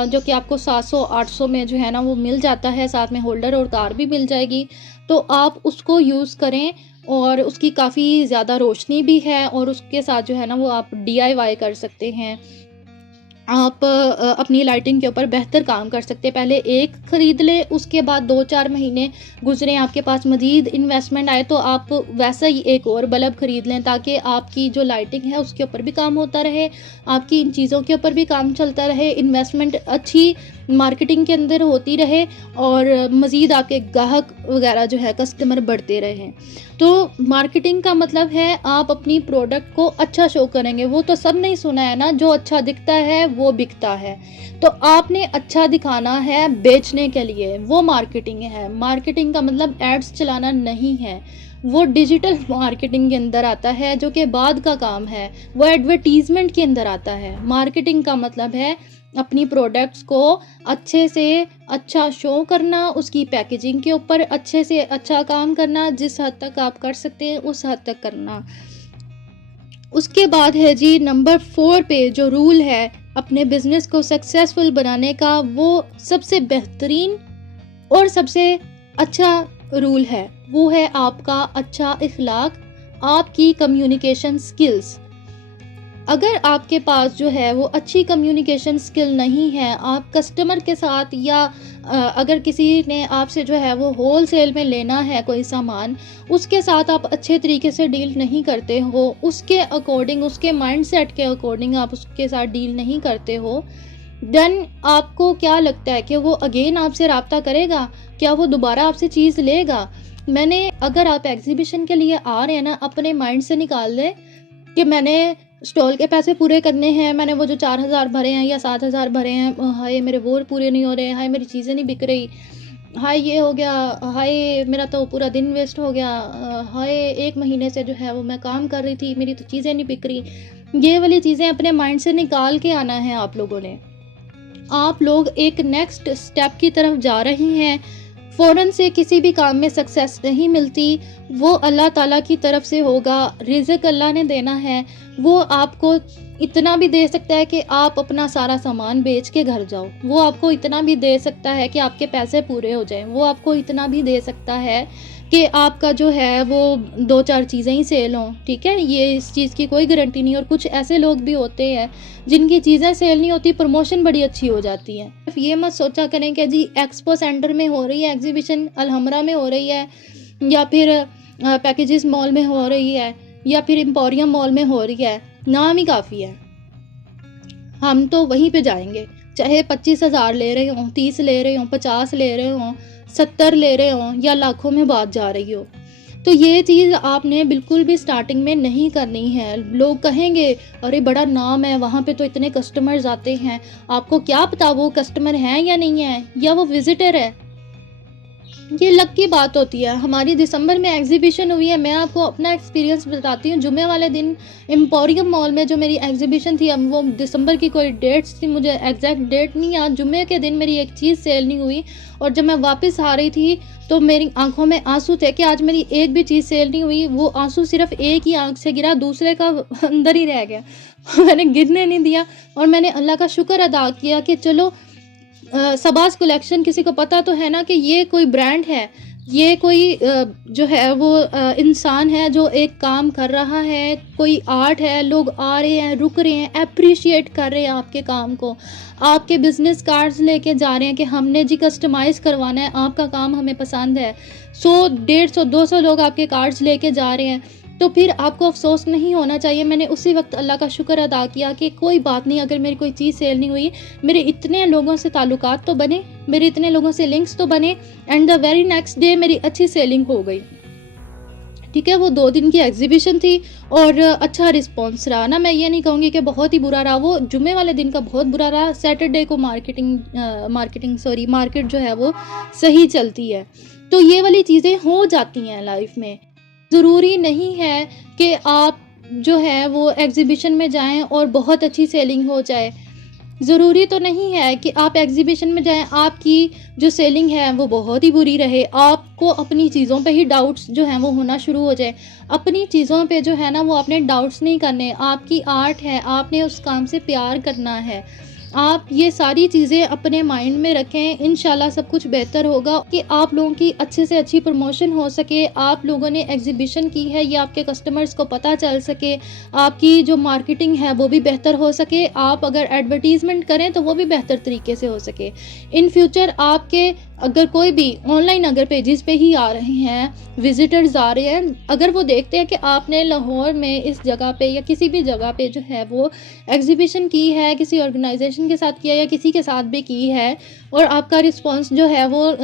जो कि आपको 700-800 में जो है ना वो मिल जाता है, साथ में होल्डर और तार भी मिल जाएगी, तो आप उसको यूज़ करें। और उसकी काफ़ी ज़्यादा रोशनी भी है और उसके साथ जो है ना वो आप DIY कर सकते हैं। आप अपनी लाइटिंग के ऊपर बेहतर काम कर सकते हैं। पहले एक ख़रीद लें, उसके बाद 2-4 महीने गुज़रें, आपके पास मज़ीद इन्वेस्टमेंट आए तो आप वैसा ही एक और बल्ब ख़रीद लें, ताकि आपकी जो लाइटिंग है उसके ऊपर भी काम होता रहे, आपकी इन चीज़ों के ऊपर भी काम चलता रहे, इन्वेस्टमेंट अच्छी मार्केटिंग के अंदर होती रहे और मज़ीद आपके ग्राहक वगैरह जो है कस्टमर बढ़ते रहें। तो मार्केटिंग का मतलब है आप अपनी प्रोडक्ट को अच्छा शो करेंगे। वो तो सब नहीं सुना है ना, जो अच्छा दिखता है वो बिकता है। तो आपने अच्छा दिखाना है बेचने के लिए, वो मार्केटिंग है। मार्केटिंग का मतलब एड्स चलाना नहीं है, वो डिजिटल मार्केटिंग के अंदर आता है, जो कि बाद का काम है, वो एडवर्टीज़मेंट के अंदर आता है। मार्केटिंग का मतलब है अपनी प्रोडक्ट्स को अच्छे से अच्छा शो करना, उसकी पैकेजिंग के ऊपर अच्छे से अच्छा काम करना, जिस हद तक आप कर सकते हैं उस हद तक करना। उसके बाद है जी नंबर 4 पे जो रूल है अपने बिज़नेस को सक्सेसफुल बनाने का, वो सबसे बेहतरीन और सबसे अच्छा रूल है, वो है आपका अच्छा इखलाक, आपकी कम्युनिकेशन स्किल्स। अगर आपके पास जो है वो अच्छी कम्युनिकेशन स्किल नहीं है, आप कस्टमर के साथ या अगर किसी ने आपसे जो है वो होल सेल में लेना है कोई सामान, उसके साथ आप अच्छे तरीके से डील नहीं करते हो, उसके अकॉर्डिंग, उसके माइंडसेट के अकॉर्डिंग आप उसके साथ डील नहीं करते हो, देन आपको क्या लगता है कि वो अगेन आपसे रब्ता करेगा? क्या वो दोबारा आपसे चीज़ लेगा? अगर आप एग्जीबिशन के लिए आ रहे हैं ना, अपने माइंड से निकाल दें कि मैंने स्टॉल के पैसे पूरे करने हैं, मैंने वो जो 4000 भरे हैं या 7000 भरे हैं, हाय मेरे वो पूरे नहीं हो रहे, हाय मेरी चीज़ें नहीं बिक रही, हाय ये हो गया, हाय मेरा तो पूरा दिन वेस्ट हो गया, हाय 1 महीने से जो है वो मैं काम कर रही थी, मेरी तो चीज़ें नहीं बिक रही। ये वाली चीज़ें अपने माइंड से निकाल के आना है आप लोगों ने। आप लोग एक नेक्स्ट स्टेप की तरफ जा रहे हैं। फ़ौरन से किसी भी काम में सक्सेस नहीं मिलती, वो अल्लाह ताला की तरफ से होगा। रिज़्क़ अल्लाह ने देना है, वो आपको इतना भी दे सकता है कि आप अपना सारा सामान बेच के घर जाओ, वो आपको इतना भी दे सकता है कि आपके पैसे पूरे हो जाएं, वो आपको इतना भी दे सकता है कि आपका जो है वो 2-4 चीज़ें ही सेल हों, ठीक है? ये इस चीज़ की कोई गारंटी नहीं। और कुछ ऐसे लोग भी होते हैं जिनकी चीज़ें सेल नहीं होती, प्रमोशन बड़ी अच्छी हो जाती है। ये मत सोचा करें कि जी एक्सपो सेंटर में हो रही है एग्जीबिशन, अलहमरा में हो रही है, या फिर पैकेजेस मॉल में हो रही है, या फिर एम्पोरियम मॉल में हो रही है। नाम ही काफ़ी है, हम तो वहीं पे जाएंगे, चाहे 25,000 ले रहे हों, 30 ले रहे हों, 50 ले रहे हों, 70 ले रहे हों, या लाखों में बात जा रही हो। तो ये चीज़ आपने बिल्कुल भी स्टार्टिंग में नहीं करनी है। लोग कहेंगे अरे बड़ा नाम है, वहाँ पे तो इतने कस्टमर्स आते हैं। आपको क्या पता वो कस्टमर हैं या नहीं है, या वो विजिटर है। ये लक की बात होती है। हमारी दिसंबर में एग्जीबिशन हुई है, मैं आपको अपना एक्सपीरियंस बताती हूँ। जुमे वाले दिन एम्पोरियम मॉल में जो मेरी एग्जीबिशन थी, अब वो दिसंबर की कोई डेट्स थी, मुझे एग्जैक्ट डेट नहीं याद। जुमे के दिन मेरी एक चीज़ सेल नहीं हुई, और जब मैं वापस आ रही थी तो मेरी आंखों में आंसू थे कि आज मेरी एक भी चीज़ सेल नहीं हुई। वो आंसू सिर्फ एक ही आंख से गिरा, दूसरे का अंदर ही रह गया। मैंने गिरने नहीं दिया, और मैंने अल्लाह का शुक्र अदा किया कि चलो सबास कलेक्शन, किसी को पता तो है ना कि ये कोई ब्रांड है, ये कोई जो है वो इंसान है जो एक काम कर रहा है, कोई आर्ट है। लोग आ रहे हैं, रुक रहे हैं, अप्रिशिएट कर रहे हैं आपके काम को, आपके बिजनेस कार्ड्स लेके जा रहे हैं कि हमने जी कस्टमाइज़ करवाना है, आपका काम हमें पसंद है। 100, 150, 200 लोग आपके कार्ड्स लेके जा रहे हैं, तो फिर आपको अफसोस नहीं होना चाहिए। मैंने उसी वक्त अल्लाह का शुक्र अदा किया कि कोई बात नहीं, अगर मेरी कोई चीज़ सेल नहीं हुई, मेरे इतने लोगों से ताल्लुकात तो बने, मेरे इतने लोगों से लिंक्स तो बने, and the very next day मेरी अच्छी सेलिंग हो गई। ठीक है, वो 2 दिन की एग्ज़िबिशन थी और अच्छा रिस्पॉन्स रहा ना, मैं ये नहीं कहूँगी कि बहुत ही बुरा रहा, वो जुम्मे वाले दिन का बहुत बुरा रहा, सैटरडे को मार्केट जो है वो सही चलती है। तो ये वाली चीज़ें हो जाती हैं लाइफ़ में। ज़रूरी नहीं है कि आप जो है वो एग्ज़िबिशन में जाएँ और बहुत अच्छी सेलिंग हो जाए। ज़रूरी तो नहीं है कि आप एग्ज़िबिशन में जाएँ, आपकी जो सेलिंग है वो बहुत ही बुरी रहे, आपको अपनी चीज़ों पे ही डाउट्स जो हैं वो होना शुरू हो जाए। अपनी चीज़ों पे जो है ना वो आपने डाउट्स नहीं करने, आपकी आर्ट है, आपने उस काम से प्यार करना है। आप ये सारी चीज़ें अपने माइंड में रखें, इंशाल्लाह सब कुछ बेहतर होगा कि आप लोगों की अच्छे से अच्छी प्रमोशन हो सके, आप लोगों ने एग्ज़िबिशन की है ये आपके कस्टमर्स को पता चल सके, आपकी जो मार्केटिंग है वो भी बेहतर हो सके, आप अगर एडवर्टाइज़मेंट करें तो वो भी बेहतर तरीके से हो सके। इन फ्यूचर आपके अगर कोई भी ऑनलाइन अगर पेजेस पे ही आ रहे हैं, विज़िटर्स आ रहे हैं, अगर वो देखते हैं कि आपने लाहौर में इस जगह पे या किसी भी जगह पे जो है वो एग्ज़िबिशन की है, किसी ऑर्गेनाइज़ेशन के साथ किया या किसी के साथ भी की है और आपका रिस्पॉन्स जो है वो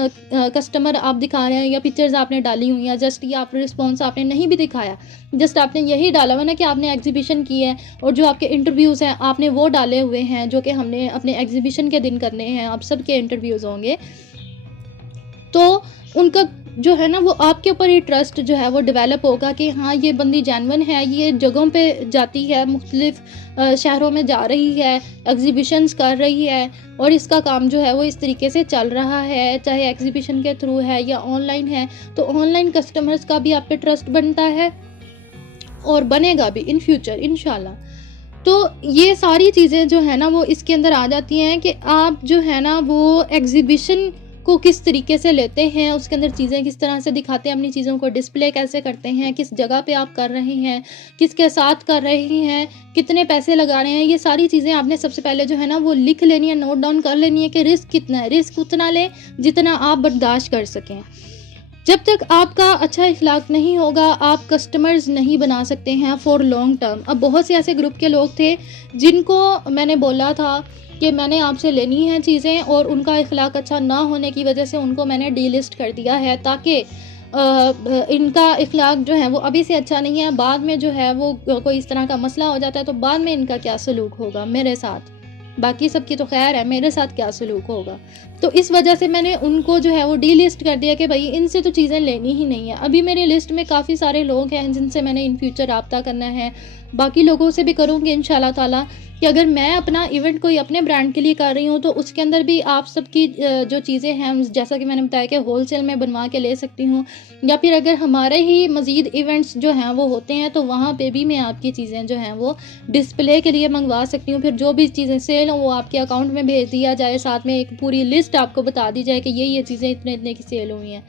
कस्टमर आप दिखा रहे हैं या पिक्चर्स आपने डाली हुई हैं, जस्ट ये आप रिस्पॉन्स आपने नहीं भी दिखाया, जस्ट आपने यही डाला हुआ ना कि आपने एग्ज़िबिशन की है और जो आपके इंटरव्यूज़ हैं आपने वो डाले हुए हैं जो कि हमने अपने एग्ज़िबिशन के दिन करने हैं, आप सबके इंटरव्यूज़ होंगे। तो उनका जो है ना वो आपके ऊपर ही ट्रस्ट जो है वो डेवलप होगा कि हाँ ये बंदी जेन्युइन है, ये जगहों पे जाती है, मुख्तलिफ शहरों में जा रही है, एग्ज़िबिशन्स कर रही है और इसका काम जो है वो इस तरीके से चल रहा है, चाहे एग्ज़िबिशन के थ्रू है या ऑनलाइन है। तो ऑनलाइन कस्टमर्स का भी आप पे ट्रस्ट बनता है और बनेगा भी इन फ्यूचर इंशाल्लाह। तो ये सारी चीज़ें जो है ना वो इसके अंदर आ जाती हैं कि आप जो है ना वो एग्ज़िबिशन को किस तरीके से लेते हैं, उसके अंदर चीज़ें किस तरह से दिखाते हैं, अपनी चीज़ों को डिस्प्ले कैसे करते हैं, किस जगह पे आप कर रहे हैं, किसके साथ कर रहे हैं, कितने पैसे लगा रहे हैं, ये सारी चीज़ें आपने सबसे पहले जो है ना वो लिख लेनी है, नोट डाउन कर लेनी है कि रिस्क कितना है, रिस्क उतना लें जितना आप बर्दाश्त कर सकें। जब तक आपका अच्छा इखलाक नहीं होगा, आप कस्टमर्स नहीं बना सकते हैं फॉर लॉन्ग टर्म। अब बहुत से ऐसे ग्रुप के लोग थे जिनको मैंने बोला था कि मैंने आपसे लेनी है चीज़ें और उनका इखलाक अच्छा ना होने की वजह से उनको मैंने डीलिस्ट कर दिया है ताकि इनका इखलाक जो है वो अभी से अच्छा नहीं है, बाद में जो है वो कोई इस तरह का मसला हो जाता है तो बाद में इनका क्या सलूक होगा मेरे साथ। बाकी सबकी तो खैर है, मेरे साथ क्या सलूक होगा। तो इस वजह से मैंने उनको जो है वो डीलिस्ट कर दिया कि भाई इनसे तो चीज़ें लेनी ही नहीं है। अभी मेरी लिस्ट में काफ़ी सारे लोग हैं जिनसे मैंने इन फ्यूचर राब्ता करना है, बाकी लोगों से भी करूँगी इंशाल्लाह ताला कि अगर मैं अपना इवेंट कोई अपने ब्रांड के लिए कर रही हूँ तो उसके अंदर भी आप सबकी जो चीज़ें हैं जैसा कि मैंने बताया कि होलसेल में बनवा के ले सकती हूँ, या फिर अगर हमारे ही मज़ीद इवेंट्स जो हैं वो होते हैं तो वहाँ पे भी मैं आपकी चीज़ें जो हैं वो डिस्प्ले के लिए मंगवा सकती हूँ। फिर जो भी चीज़ें सेल हों वो आपके अकाउंट में भेज दिया जाए, साथ में एक पूरी लिस्ट आपको बता दी जाए कि ये चीज़ें इतने इतने की सेल हुई हैं।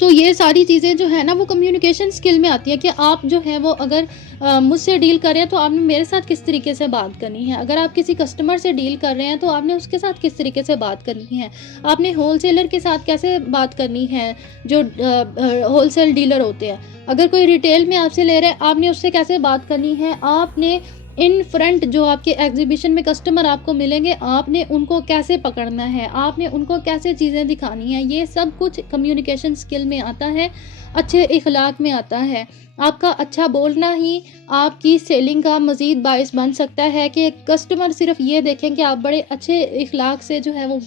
तो ये सारी चीज़ें जो है ना वो कम्युनिकेशन स्किल में आती है कि आप जो है वो अगर मुझसे डील कर रहे हैं तो आपने मेरे साथ किस तरीके से बात करनी है। अगर आप किसी कस्टमर से डील कर रहे हैं तो आपने उसके साथ किस तरीके से बात करनी है। आपने होलसेलर के साथ कैसे बात करनी है, जो होलसेल डीलर होते हैं। अगर कोई रिटेल में आपसे ले रहा है आपने उससे कैसे बात करनी है। आपने इन फ्रंट जो आपके एग्जीबिशन में कस्टमर आपको मिलेंगे आपने उनको कैसे पकड़ना है, आपने उनको कैसे चीज़ें दिखानी है। ये सब कुछ कम्युनिकेशन स्किल में आता है, अच्छे इखलाक में आता है। आपका अच्छा बोलना ही आपकी सेलिंग का मज़ीद बाइस बन सकता है कि कस्टमर सिर्फ ये देखें कि आप बड़े अच्छे इखलाक से जो है वो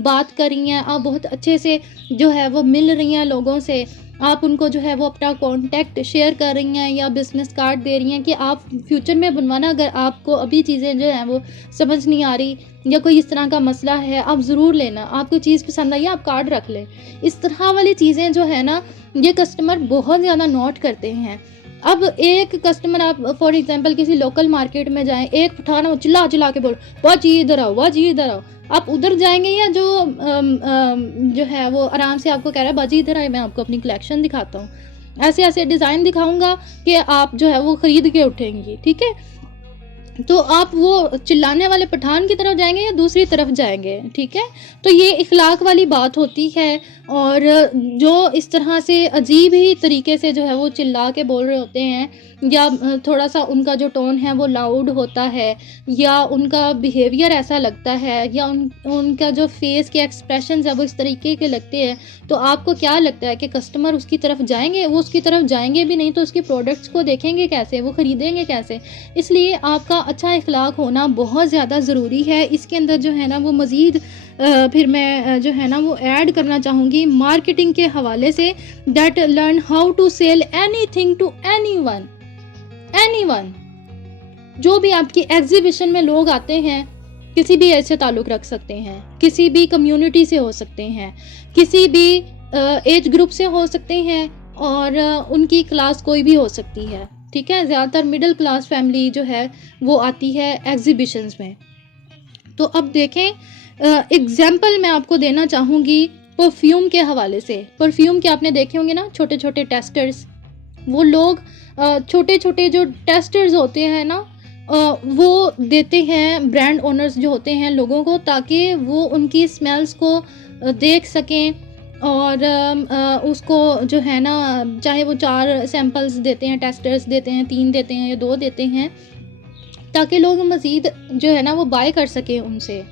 बात कर रही हैं, आप बहुत अच्छे से जो है वो मिल रही हैं लोगों से, आप उनको जो है वो अपना कॉन्टैक्ट शेयर कर रही हैं या बिज़नेस कार्ड दे रही हैं कि आप फ्यूचर में बनवाना। अगर आपको अभी चीज़ें जो हैं वो समझ नहीं आ रही या कोई इस तरह का मसला है आप ज़रूर लेना, आपको चीज़ पसंद आई आप कार्ड रख लें। इस तरह वाली चीज़ें जो है ना ये कस्टमर बहुत ज़्यादा नोट करते हैं। अब एक कस्टमर आप फॉर एग्जांपल किसी लोकल मार्केट में जाएं, एक पठाना चिल्ला चिल्ला के बोल वाजी इधर आओ, वाजी इधर आओ, आप उधर जाएंगे या जो है वो आराम से आपको कह रहा है बाजी इधर आए मैं आपको अपनी कलेक्शन दिखाता हूँ, ऐसे ऐसे डिज़ाइन दिखाऊंगा कि आप जो है वो ख़रीद के उठेंगी। ठीक है, तो आप वो चिल्लाने वाले पठान की तरफ जाएंगे या दूसरी तरफ जाएंगे, ठीक है। तो ये इखलाक वाली बात होती है। और जो इस तरह से अजीब ही तरीके से जो है वो चिल्ला के बोल रहे होते हैं, या थोड़ा सा उनका जो टोन है वो लाउड होता है, या उनका बिहेवियर ऐसा लगता है, या उनका जो फेस के एक्सप्रेशंस है वो इस तरीके के लगते हैं, तो आपको क्या लगता है कि कस्टमर उसकी तरफ जाएंगे? वो उसकी तरफ जाएंगे भी नहीं तो उसके प्रोडक्ट्स को देखेंगे कैसे, वो ख़रीदेंगे कैसे? इसलिए आपका अच्छा इखलाक होना बहुत ज़्यादा ज़रूरी है। इसके अंदर जो है ना वो मज़ीद फिर मैं जो है ना वो ऐड करना चाहूँगी मार्केटिंग के हवाले से, that learn how to sell anything to anyone. जो भी आपकी एग्जीबिशन में लोग आते हैं, किसी भी ऐसे ताल्लुक़ रख सकते हैं, किसी भी कम्युनिटी से हो सकते हैं, किसी भी एज ग्रुप से हो सकते हैं, और उनकी क्लास कोई भी हो सकती है, ठीक है। ज़्यादातर मिडिल क्लास फैमिली जो है वो आती है एग्जीबिशंस में। तो अब देखें, एग्जाम्पल मैं आपको देना चाहूँगी परफ्यूम के हवाले से। परफ्यूम के आपने देखे होंगे ना, छोटे छोटे टेस्टर्स, वो लोग छोटे छोटे जो टेस्टर्स होते हैं ना, वो देते हैं ब्रांड ओनर्स जो होते हैं लोगों को, ताकि वो उनकी स्मेल्स को देख सकें, और उसको जो है ना, चाहे वो 4 सैम्पल्स देते हैं, टेस्टर्स देते हैं, 3 देते हैं या 2 देते हैं, ताकि लोग मज़ीद जो है ना वो बाय कर सकें उनसे।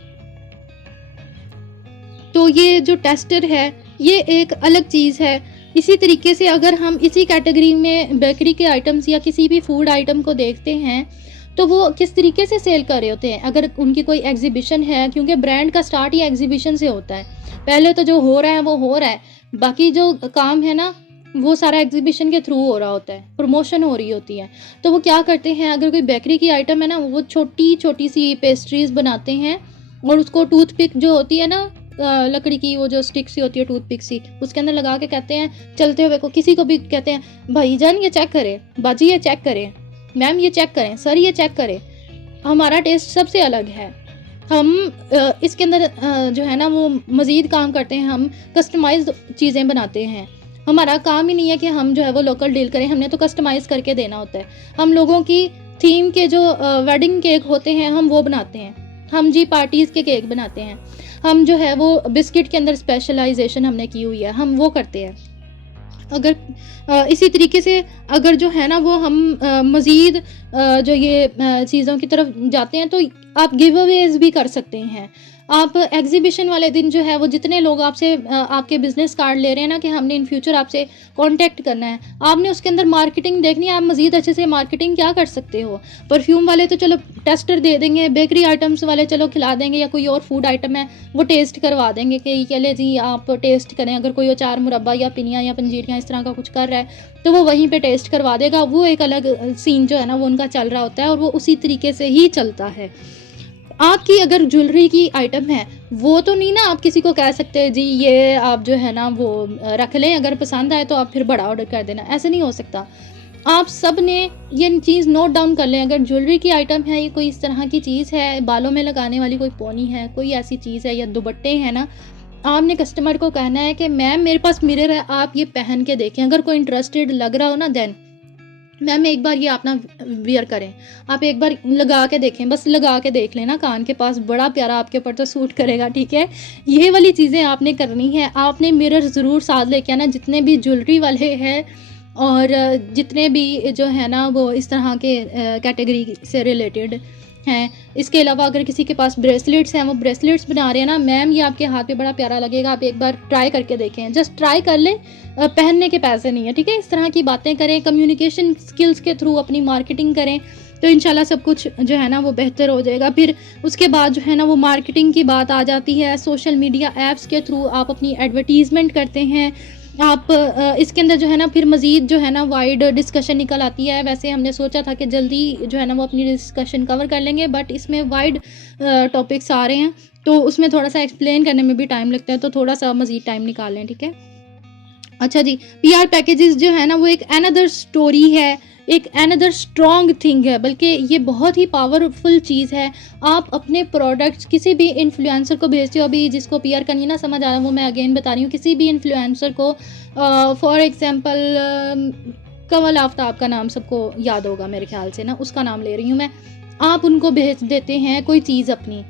तो ये जो टेस्टर है ये एक अलग चीज़ है। इसी तरीके से अगर हम इसी कैटेगरी में बेकरी के आइटम्स या किसी भी फूड आइटम को देखते हैं, तो वो किस तरीके से सेल कर रहे होते हैं। अगर उनकी कोई एग्जीबिशन है, क्योंकि ब्रांड का स्टार्ट ही एग्जीबिशन से होता है, पहले तो जो हो रहा है वो हो रहा है, बाकी जो काम है ना वो सारा एग्जीबिशन के थ्रू हो रहा होता है, प्रमोशन हो रही होती है। तो वो क्या करते हैं, अगर कोई बेकरी की आइटम है ना, वो छोटी छोटी सी पेस्ट्रीज बनाते हैं, और उसको टूथपिक जो होती है ना, लकड़ी की वो जो स्टिक सी होती है, टूथपिक सी, उसके अंदर लगा के कहते हैं चलते हुए को, किसी को भी कहते हैं भाईजान ये चेक करें, बाजी ये चेक करें, मैम ये चेक करें, सर ये चेक करें, हमारा टेस्ट सबसे अलग है। हम इसके अंदर जो है ना वो मज़ीद काम करते हैं, हम कस्टमाइज्ड चीज़ें बनाते हैं। हमारा काम ही नहीं है कि हम जो है वो लोकल डील करें, हमने तो कस्टमाइज़ करके देना होता है। हम लोगों की थीम के जो वेडिंग केक होते हैं हम वो बनाते हैं, हम जी पार्टीज़ के केक बनाते हैं, हम जो है वो बिस्किट के अंदर स्पेशलाइजेशन हमने की हुई है, हम वो करते हैं। अगर इसी तरीके से अगर जो है ना वो हम मज़ीद जो ये चीज़ों की तरफ जाते हैं, तो आप गिव अवेज भी कर सकते हैं। आप एग्जीबिशन वाले दिन जो है वो जितने लोग आपसे आपके बिज़नेस कार्ड ले रहे हैं ना कि हमने इन फ्यूचर आपसे कांटेक्ट करना है, आपने उसके अंदर मार्केटिंग देखनी है। आप मज़ीद अच्छे से मार्केटिंग क्या कर सकते हो। परफ्यूम वाले तो चलो टेस्टर दे देंगे, बेकरी आइटम्स वाले चलो खिला देंगे, या कोई और फूड आइटम है वो टेस्ट करवा देंगे कि चले जी आप टेस्ट करें। अगर कोई अचार मुरब्बा या पिनिया या पंजीरियाँ इस तरह का कुछ कर रहा है तो वो वहीं पे टेस्ट करवा देगा। वो एक अलग सीन जो है ना वो उनका चल रहा होता है, और वो उसी तरीके से ही चलता है। आपकी अगर ज्वेलरी की आइटम है, वो तो नहीं ना आप किसी को कह सकते जी ये आप जो है ना वो रख लें, अगर पसंद आए तो आप फिर बड़ा ऑर्डर कर देना, ऐसे नहीं हो सकता। आप सब ने ये चीज़ नोट डाउन कर लें। अगर ज्वेलरी की आइटम है, ये कोई इस तरह की चीज़ है, बालों में लगाने वाली कोई पोनी है, कोई ऐसी चीज़ है, या दुपट्टे हैं ना, आपने कस्टमर को कहना है कि मैम मेरे पास मिरर है, आप ये पहन के देखें। अगर कोई इंटरेस्टेड लग रहा हो ना, देन मैम एक बार ये आप ना वियर करें, आप एक बार लगा के देखें, बस लगा के देख लेना कान के पास, बड़ा प्यारा आपके ऊपर तो सूट करेगा, ठीक है। ये वाली चीज़ें आपने करनी है। आपने मिरर ज़रूर साथ लेके आना, जितने भी ज्वेलरी वाले हैं और जितने भी जो है ना वो इस तरह के कैटेगरी से रिलेटेड हैं। इसके अलावा अगर किसी के पास ब्रेसलेट्स हैं, वो ब्रेसलेट्स बना रहे हैं ना, मैम ये आपके हाथ पे बड़ा प्यारा लगेगा, आप एक बार ट्राई करके देखें, जस्ट ट्राई कर लें, पहनने के पैसे नहीं है, ठीक है। इस तरह की बातें करें, कम्युनिकेशन स्किल्स के थ्रू अपनी मार्केटिंग करें, तो इंशाल्लाह सब कुछ जो है ना वो बेहतर हो जाएगा। फिर उसके बाद जो है ना वो मार्केटिंग की बात आ जाती है। सोशल मीडिया ऐप्स के थ्रू आप अपनी एडवर्टीज़मेंट करते हैं। आप इसके अंदर जो है ना फिर मज़ीद जो है ना वाइड डिस्कशन निकल आती है। वैसे हमने सोचा था कि जल्दी जो है ना वो अपनी डिस्कशन कवर कर लेंगे, बट इसमें वाइड टॉपिक्स आ रहे हैं, तो उसमें थोड़ा सा एक्सप्लेन करने में भी टाइम लगता है, तो थोड़ा सा मज़ीद टाइम निकाल लें, ठीक है। अच्छा जी, पीआर पैकेजेस जो है ना वो एक अनदर स्टोरी है, एक अनदर स्ट्रॉन्ग थिंग है, बल्कि ये बहुत ही पावरफुल चीज़ है। आप अपने प्रोडक्ट्स किसी भी इन्फ्लुएंसर को भेजते हो, अभी जिसको पीआर का नहीं ना समझ आ रहा वो मैं अगेन बता रही हूँ, किसी भी इन्फ्लुएंसर को फॉर एग्जांपल कमल आफ्ताब का नाम सबको याद होगा मेरे ख्याल से ना, उसका नाम ले रही हूँ मैं। आप उनको भेज देते हैं कोई चीज़ अपनी।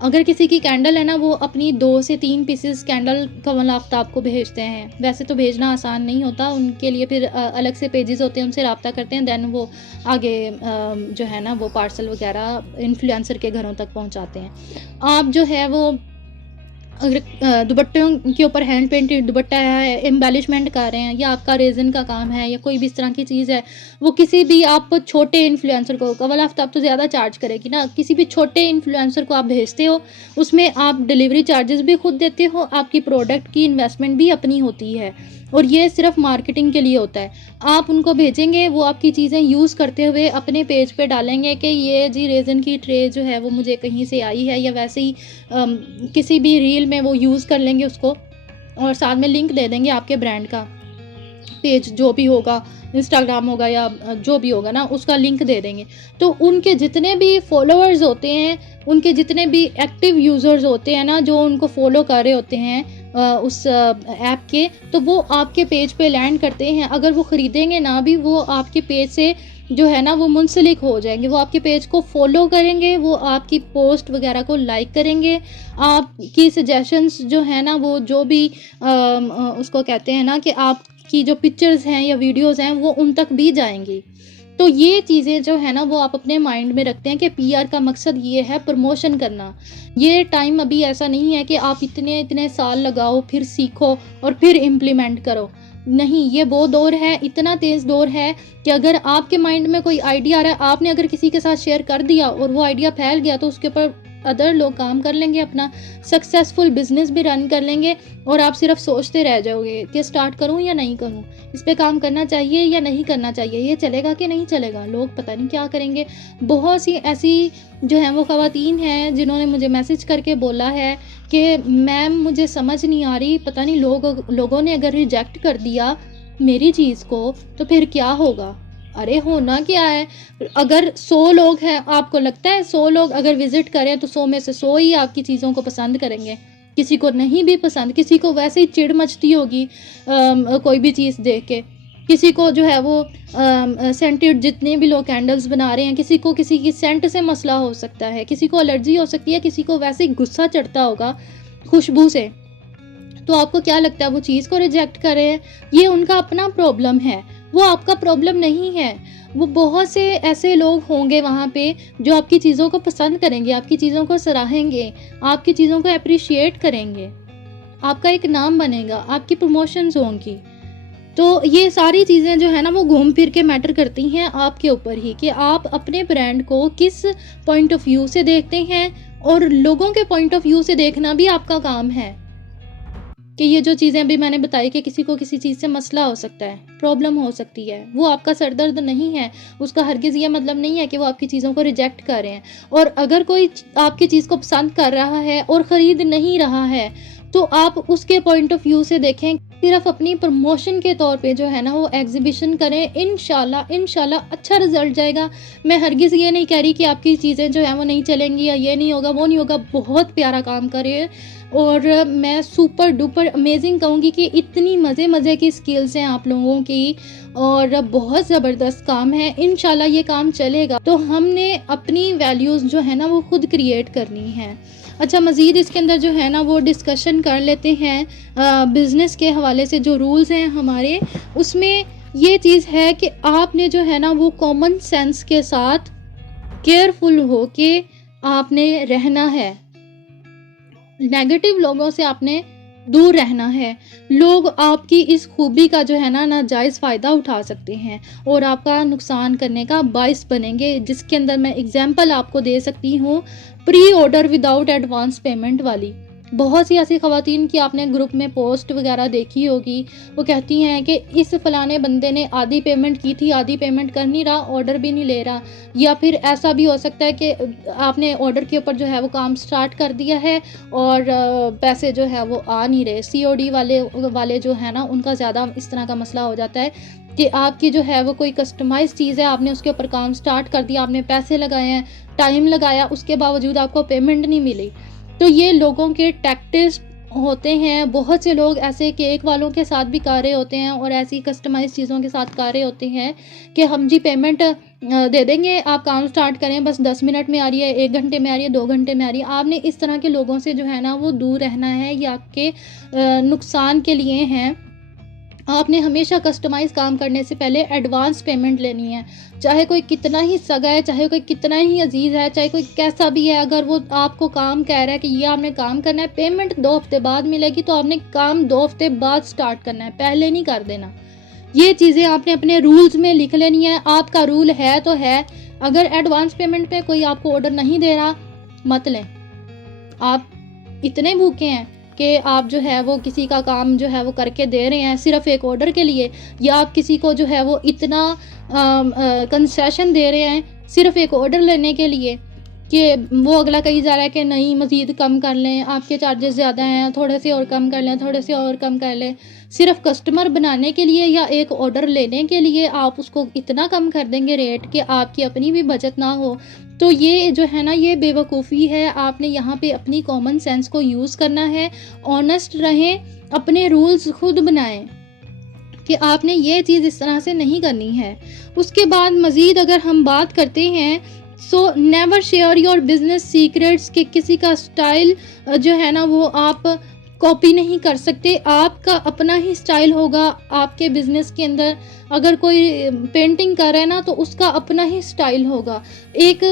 अगर किसी की कैंडल है ना, वो अपनी 2 से 3 पीसेस कैंडल कमल आफ्ताब को भेजते हैं। वैसे तो भेजना आसान नहीं होता, उनके लिए फिर अलग से पेजेस होते हैं, उनसे राब्ता करते हैं, देन वो आगे जो है ना वो पार्सल वगैरह इन्फ्लुएंसर के घरों तक पहुंचाते हैं। आप जो है वो अगर दुपट्टों के ऊपर हैंड पेंटेड दुपट्टा है, एम्बेलिशमेंट कर रहे हैं, या आपका रेज़न का काम है, या कोई भी इस तरह की चीज़ है, वो किसी भी आप छोटे इन्फ्लुएंसर को, कमल आफ्ताब तो ज़्यादा चार्ज करेगी ना, किसी भी छोटे इन्फ्लुएंसर को आप भेजते हो, उसमें आप डिलीवरी चार्जेस भी खुद देते हो, आपकी प्रोडक्ट की इन्वेस्टमेंट भी अपनी होती है, और ये सिर्फ मार्केटिंग के लिए होता है। आप उनको भेजेंगे, वो आपकी चीज़ें यूज़ करते हुए अपने पेज पे डालेंगे कि ये जी रेज़न की ट्रे जो है वो मुझे कहीं से आई है, या वैसे ही किसी भी रील में वो यूज़ कर लेंगे उसको, और साथ में लिंक दे देंगे आपके ब्रांड का। पेज जो भी होगा, इंस्टाग्राम होगा या जो भी होगा ना, उसका लिंक दे देंगे। तो उनके जितने भी फॉलोअर्स होते हैं, उनके जितने भी एक्टिव यूज़र्स होते हैं ना, जो उनको फॉलो कर रहे होते हैं उस ऐप के, तो वो आपके पेज पे लैंड करते हैं। अगर वो ख़रीदेंगे ना भी, वो आपके पेज से जो है ना वो मुंसलिक हो जाएँगे, वो आपके पेज को फ़ॉलो करेंगे, वो आपकी पोस्ट वगैरह को लाइक करेंगे, आपकी सजेशंस जो है ना, वो जो भी उसको कहते हैं ना कि आपकी जो पिक्चर्स हैं या वीडियोज़ हैं, वो उन तक भी जाएँगी। तो ये चीज़ें जो है ना, वो आप अपने माइंड में रखते हैं कि पीआर का मकसद ये है प्रमोशन करना। ये टाइम अभी ऐसा नहीं है कि आप इतने साल लगाओ, फिर सीखो और फिर इम्प्लीमेंट करो। नहीं, ये वो दौर है, इतना तेज़ दौर है कि अगर आपके माइंड में कोई आइडिया आ रहा है, आपने अगर किसी के साथ शेयर कर दिया और वो आइडिया फैल गया, तो उसके ऊपर अदर लोग काम कर लेंगे, अपना सक्सेसफुल बिजनेस भी रन कर लेंगे, और आप सिर्फ सोचते रह जाओगे कि स्टार्ट करूं या नहीं करूं, इस पे काम करना चाहिए या नहीं करना चाहिए, ये चलेगा कि नहीं चलेगा, लोग पता नहीं क्या करेंगे। बहुत सी ऐसी जो हैं वो ख़वातीन हैं जिन्होंने मुझे मैसेज करके बोला है कि मैम मुझे समझ नहीं आ रही, पता नहीं लोगों ने अगर रिजेक्ट कर दिया मेरी चीज़ को तो फिर क्या होगा। अरे होना क्या है, अगर 100 लोग हैं, आपको लगता है 100 लोग अगर विज़िट करें तो 100 में से 100 ही आपकी चीज़ों को पसंद करेंगे? किसी को नहीं भी पसंद, किसी को वैसे ही चिढ़ मचती होगी कोई भी चीज़ देख के। किसी को जो है वो सेंटेड, जितने भी लोग कैंडल्स बना रहे हैं, किसी को किसी की सेंट से मसला हो सकता है, किसी को एलर्जी हो सकती है, किसी को वैसे ही गुस्सा चढ़ता होगा खुशबू से। तो आपको क्या लगता है वो चीज़ को रिजेक्ट कर रहे हैं? ये उनका अपना प्रॉब्लम है, वो आपका प्रॉब्लम नहीं है। वो बहुत से ऐसे लोग होंगे वहाँ पे जो आपकी चीज़ों को पसंद करेंगे, आपकी चीज़ों को सराहेंगे, आपकी चीज़ों को एप्रिशिएट करेंगे, आपका एक नाम बनेगा, आपकी प्रमोशंस होंगी। तो ये सारी चीज़ें जो है ना, वो घूम फिर के मैटर करती हैं आपके ऊपर ही, कि आप अपने ब्रांड को किस पॉइंट ऑफ व्यू से देखते हैं, और लोगों के पॉइंट ऑफ व्यू से देखना भी आपका काम है। कि ये जो चीज़ें अभी मैंने बताई कि किसी को किसी चीज़ से मसला हो सकता है, प्रॉब्लम हो सकती है, वो आपका सरदर्द नहीं है, उसका हरगिज़ ये मतलब नहीं है कि वो आपकी चीज़ों को रिजेक्ट कर रहे हैं। और अगर कोई आपकी चीज़ को पसंद कर रहा है और ख़रीद नहीं रहा है, तो आप उसके पॉइंट ऑफ व्यू से देखें, सिर्फ अपनी प्रमोशन के तौर पे जो है ना वो एग्जीबिशन करें, इंशाल्लाह अच्छा रिजल्ट जाएगा। मैं हरगिज़ ये नहीं कह रही कि आपकी चीज़ें जो हैं वो नहीं चलेंगी, या ये नहीं होगा, वो नहीं होगा, बहुत प्यारा काम करें। और मैं सुपर डुपर अमेजिंग कहूँगी कि इतनी मज़े की स्किल्स हैं आप लोगों की, और बहुत ज़बरदस्त काम है। इंशाल्लाह ये काम चलेगा। तो हमने अपनी वैल्यूज़ जो है ना वो खुद क्रिएट करनी है। अच्छा, मज़ीद इसके अंदर जो है ना वो डिस्कशन कर लेते हैं बिज़नेस के हवाले से। जो रूल्स हैं हमारे, उसमें ये चीज़ है कि आपने जो है ना वो कॉमन सेंस के साथ केयरफुल हो के आपने रहना है। नेगेटिव लोगों से आपने दूर रहना है। लोग आपकी इस खूबी का जो है ना नाजायज़ फ़ायदा उठा सकते हैं और आपका नुकसान करने का बाइस बनेंगे, जिसके अंदर मैं एग्जांपल आपको दे सकती हूँ pre order without advance payment वाली। बहुत सी ऐसी ख़वातीन की आपने ग्रुप में पोस्ट वगैरह देखी होगी, वो कहती हैं कि इस फ़लाने बंदे ने आधी पेमेंट की थी, आधी पेमेंट कर नहीं रहा, ऑर्डर भी नहीं ले रहा। या फिर ऐसा भी हो सकता है कि आपने ऑर्डर के ऊपर जो है वो काम स्टार्ट कर दिया है और पैसे जो है वो आ नहीं रहे। COD वाले जो है ना, उनका ज़्यादा इस तरह का मसला हो जाता है कि आपकी जो है वो कोई कस्टमाइज़ चीज़ है, आपने उसके ऊपर काम स्टार्ट कर दिया, आपने पैसे लगाए हैं, टाइम लगाया, उसके बावजूद आपको पेमेंट नहीं मिली। तो ये लोगों के टैक्टिक्स होते हैं, बहुत से लोग ऐसे केक वालों के साथ भी कर रहे होते हैं और ऐसी कस्टमाइज़ चीज़ों के साथ कर रहे होते हैं कि हम जी पेमेंट दे देंगे, आप काम स्टार्ट करें, बस 10 मिनट में आ रही है, 1 घंटे में आ रही है, 2 घंटे में आ रही है। आपने इस तरह के लोगों से जो है ना वो दूर रहना है, ये आपके नुकसान के लिए हैं। आपने हमेशा कस्टमाइज़ काम करने से पहले एडवांस पेमेंट लेनी है। चाहे कोई कितना ही सगा है, चाहे कोई कितना ही अज़ीज़ है, चाहे कोई कैसा भी है, अगर वो आपको काम कह रहा है कि ये आपने काम करना है, पेमेंट 2 हफ़्ते बाद मिलेगी, तो आपने काम 2 हफ़्ते बाद स्टार्ट करना है, पहले नहीं कर देना। ये चीज़ें आपने अपने रूल्स में लिख लेनी है। आपका रूल है तो है, अगर एडवांस पेमेंट पे कोई आपको ऑर्डर नहीं दे रहा, मत लें। आप इतने भूखे हैं कि आप जो है वो किसी का काम जो है वो करके दे रहे हैं सिर्फ़ एक ऑर्डर के लिए, या आप किसी को जो है वो इतना कंसेशन दे रहे हैं सिर्फ़ एक ऑर्डर लेने के लिए कि वो अगला कही जा रहा है कि नहीं मज़ीद कम कर लें, आपके चार्जेस ज़्यादा हैं, थोड़े से और कम कर लें, थोड़े से और कम कर लें। सिर्फ़ कस्टमर बनाने के लिए या एक ऑर्डर लेने के लिए आप उसको इतना कम कर देंगे रेट कि आपकी अपनी भी बचत ना हो। तो ये जो है ना ये बेवकूफ़ी है। आपने यहाँ पे अपनी कॉमन सेंस को यूज़ करना है, ऑनेस्ट रहें, अपने रूल्स खुद बनाएँ कि आपने ये चीज़ इस तरह से नहीं करनी है। उसके बाद मज़ीद अगर हम बात करते हैं, so never share your business secrets, कि किसी का स्टाइल जो है ना वो आप कॉपी नहीं कर सकते। आपका अपना ही स्टाइल होगा आपके बिज़नेस के अंदर। अगर कोई पेंटिंग कर रहा है ना तो उसका अपना ही स्टाइल होगा। एक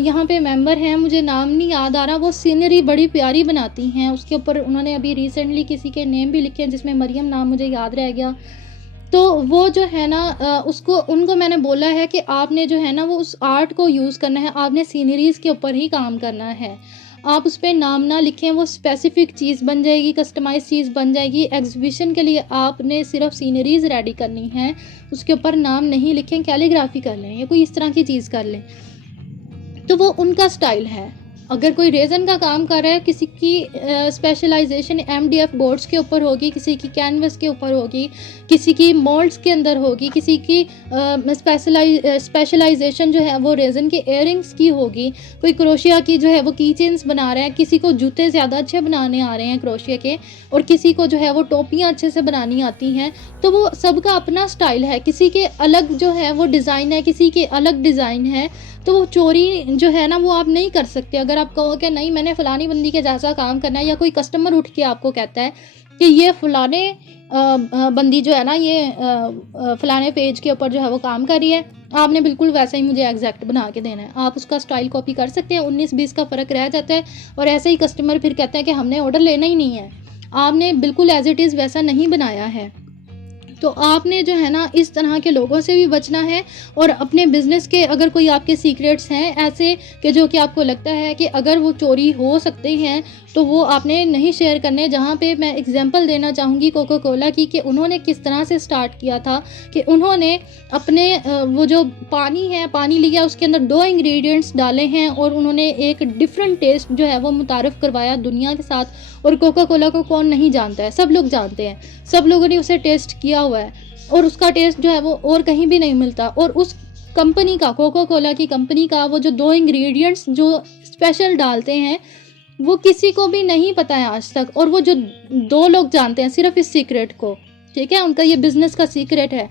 यहाँ पे मेंबर हैं, मुझे नाम नहीं याद आ रहा, वो सीनरी बड़ी प्यारी बनाती हैं। उसके ऊपर उन्होंने अभी रिसेंटली किसी के नेम भी लिखे हैं जिसमें मरियम नाम मुझे याद रह गया। तो वो जो है ना उनको मैंने बोला है कि आपने जो है ना वो उस आर्ट को यूज़ करना है, आपने सीनरीज़ के ऊपर ही काम करना है। आप उस पे नाम ना लिखें, वो स्पेसिफ़िक चीज़ बन जाएगी, कस्टमाइज़ चीज़ बन जाएगी। एग्ज़िबिशन के लिए आपने सिर्फ़ सीनरीज़ रेडी करनी है, उसके ऊपर नाम नहीं लिखें, कैलीग्राफ़ी कर लें या कोई इस तरह की चीज़ कर लें। तो वो उनका स्टाइल है। अगर कोई रेज़न का काम कर रहा है, किसी की स्पेशलाइज़ेशन एमडीएफ बोर्ड्स के ऊपर होगी, किसी की कैनवस के ऊपर होगी, किसी की मोल्ड्स के अंदर होगी, किसी की स्पेशलाइज़ेशन जो है वो रेज़न के इयररिंग्स की होगी, कोई क्रोशिया की जो है वो की चेन्स बना रहा है, किसी को जूते ज़्यादा अच्छे बनाने आ रहे हैं क्रोशिया के, और किसी को जो है वो टोपियाँ अच्छे से बनानी आती हैं। तो वो सबका अपना स्टाइल है, किसी के अलग जो है वो डिज़ाइन है, किसी के अलग डिज़ाइन है। तो वो चोरी जो है ना वो आप नहीं कर सकते। अगर आप कहो कि नहीं मैंने फ़लानी बंदी के जैसा काम करना है, या कोई कस्टमर उठ के आपको कहता है कि ये फ़लाने बंदी जो है ना ये फ़लाने पेज के ऊपर जो है वो काम कर रही है, आपने बिल्कुल वैसा ही मुझे एग्जैक्ट बना के देना है। आप उसका स्टाइल कॉपी कर सकते हैं, 19-20 का फ़र्क रह जाता है, और ऐसे ही कस्टमर फिर कहते हैं कि हमने ऑर्डर लेना ही नहीं है, आपने बिल्कुल एज़ इट इज़ वैसा नहीं बनाया है। तो आपने जो है ना इस तरह के लोगों से भी बचना है, और अपने बिज़नेस के अगर कोई आपके सीक्रेट्स हैं ऐसे कि जो कि आपको लगता है कि अगर वो चोरी हो सकते हैं, तो वो आपने नहीं शेयर करने। जहाँ पे मैं एग्जांपल देना चाहूँगी कोका कोला की, कि उन्होंने किस तरह से स्टार्ट किया था कि उन्होंने अपने वो जो पानी है, पानी लिया, उसके अंदर 2 इंग्रेडिएंट्स डाले हैं, और उन्होंने एक डिफरेंट टेस्ट जो है वो मुतारिफ़ करवाया दुनिया के साथ। और कोका कोला को कौन नहीं जानता है, सब लोग जानते हैं, सब लोगों ने उसे टेस्ट किया हुआ है, और उसका टेस्ट जो है वो और कहीं भी नहीं मिलता। और उस कंपनी का, कोका कोला की कंपनी का, वो जो 2 इंग्रेडिएंट्स जो स्पेशल डालते हैं, वो किसी को भी नहीं पता है आज तक। और वो जो 2 लोग जानते हैं सिर्फ इस सीक्रेट को, ठीक है, उनका ये बिज़नेस का सीक्रेट है।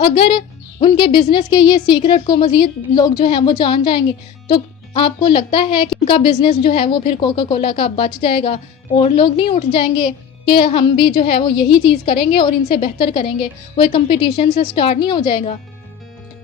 अगर उनके बिज़नेस के ये सीक्रेट को मज़ीद लोग जो हैं वो जान जाएंगे, तो आपको लगता है कि उनका बिज़नेस जो है वो फिर कोका कोला का बच जाएगा, और लोग नहीं उठ जाएंगे कि हम भी जो है वो यही चीज़ करेंगे और इनसे बेहतर करेंगे? वो एक कंपटीशन से स्टार्ट नहीं हो जाएगा?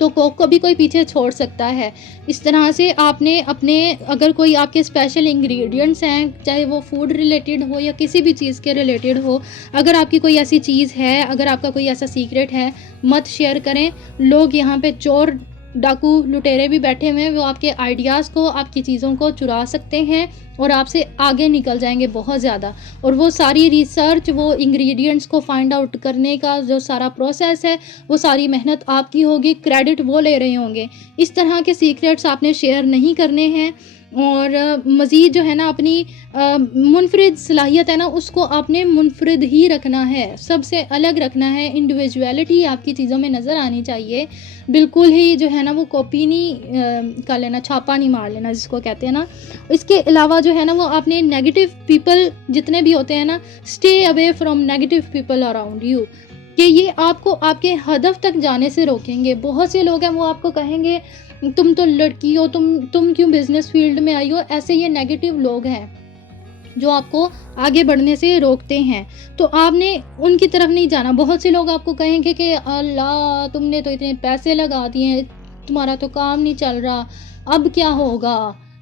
तो कोक को भी कोई पीछे छोड़ सकता है। इस तरह से आपने अपने, अगर कोई आपके स्पेशल इंग्रेडिएंट्स हैं, चाहे वो फूड रिलेटेड हो या किसी भी चीज़ के रिलेटेड हो, अगर आपकी कोई ऐसी चीज़ है, अगर आपका कोई ऐसा सीक्रेट है, मत शेयर करें। लोग यहाँ पे चोर, डाकू, लुटेरे भी बैठे हुए हैं, वो आपके आइडियाज़ को, आपकी चीज़ों को चुरा सकते हैं और आपसे आगे निकल जाएंगे बहुत ज़्यादा। और वो सारी रिसर्च, वो इंग्रेडिएंट्स को फाइंड आउट करने का जो सारा प्रोसेस है, वो सारी मेहनत आपकी होगी, क्रेडिट वो ले रहे होंगे। इस तरह के सीक्रेट्स आपने शेयर नहीं करने हैं। और मज़ीद जो है ना अपनी मुनफरिद सलाहियत है ना उसको आपने मुनफरिद ही रखना है, सबसे अलग रखना है, इंडिविजुअलिटी आपकी चीज़ों में नज़र आनी चाहिए। बिल्कुल ही जो है ना वो कॉपी नहीं कर लेना, छापा नहीं मार लेना जिसको कहते हैं ना। इसके अलावा जो है ना वो आपने नेगेटिव पीपल जितने भी होते हैं ना, stay away from negative people around you, कि ये आपको आपके हदफ तक जाने से रोकेंगे। बहुत से लोग हैं वो आपको कहेंगे तुम तो लड़की हो, तुम क्यों बिजनेस फील्ड में आई हो। ऐसे ये नेगेटिव लोग हैं जो आपको आगे बढ़ने से रोकते हैं, तो आपने उनकी तरफ नहीं जाना। बहुत से लोग आपको कहेंगे कि अल्लाह तुमने तो इतने पैसे लगा दिए, तुम्हारा तो काम नहीं चल रहा, अब क्या होगा,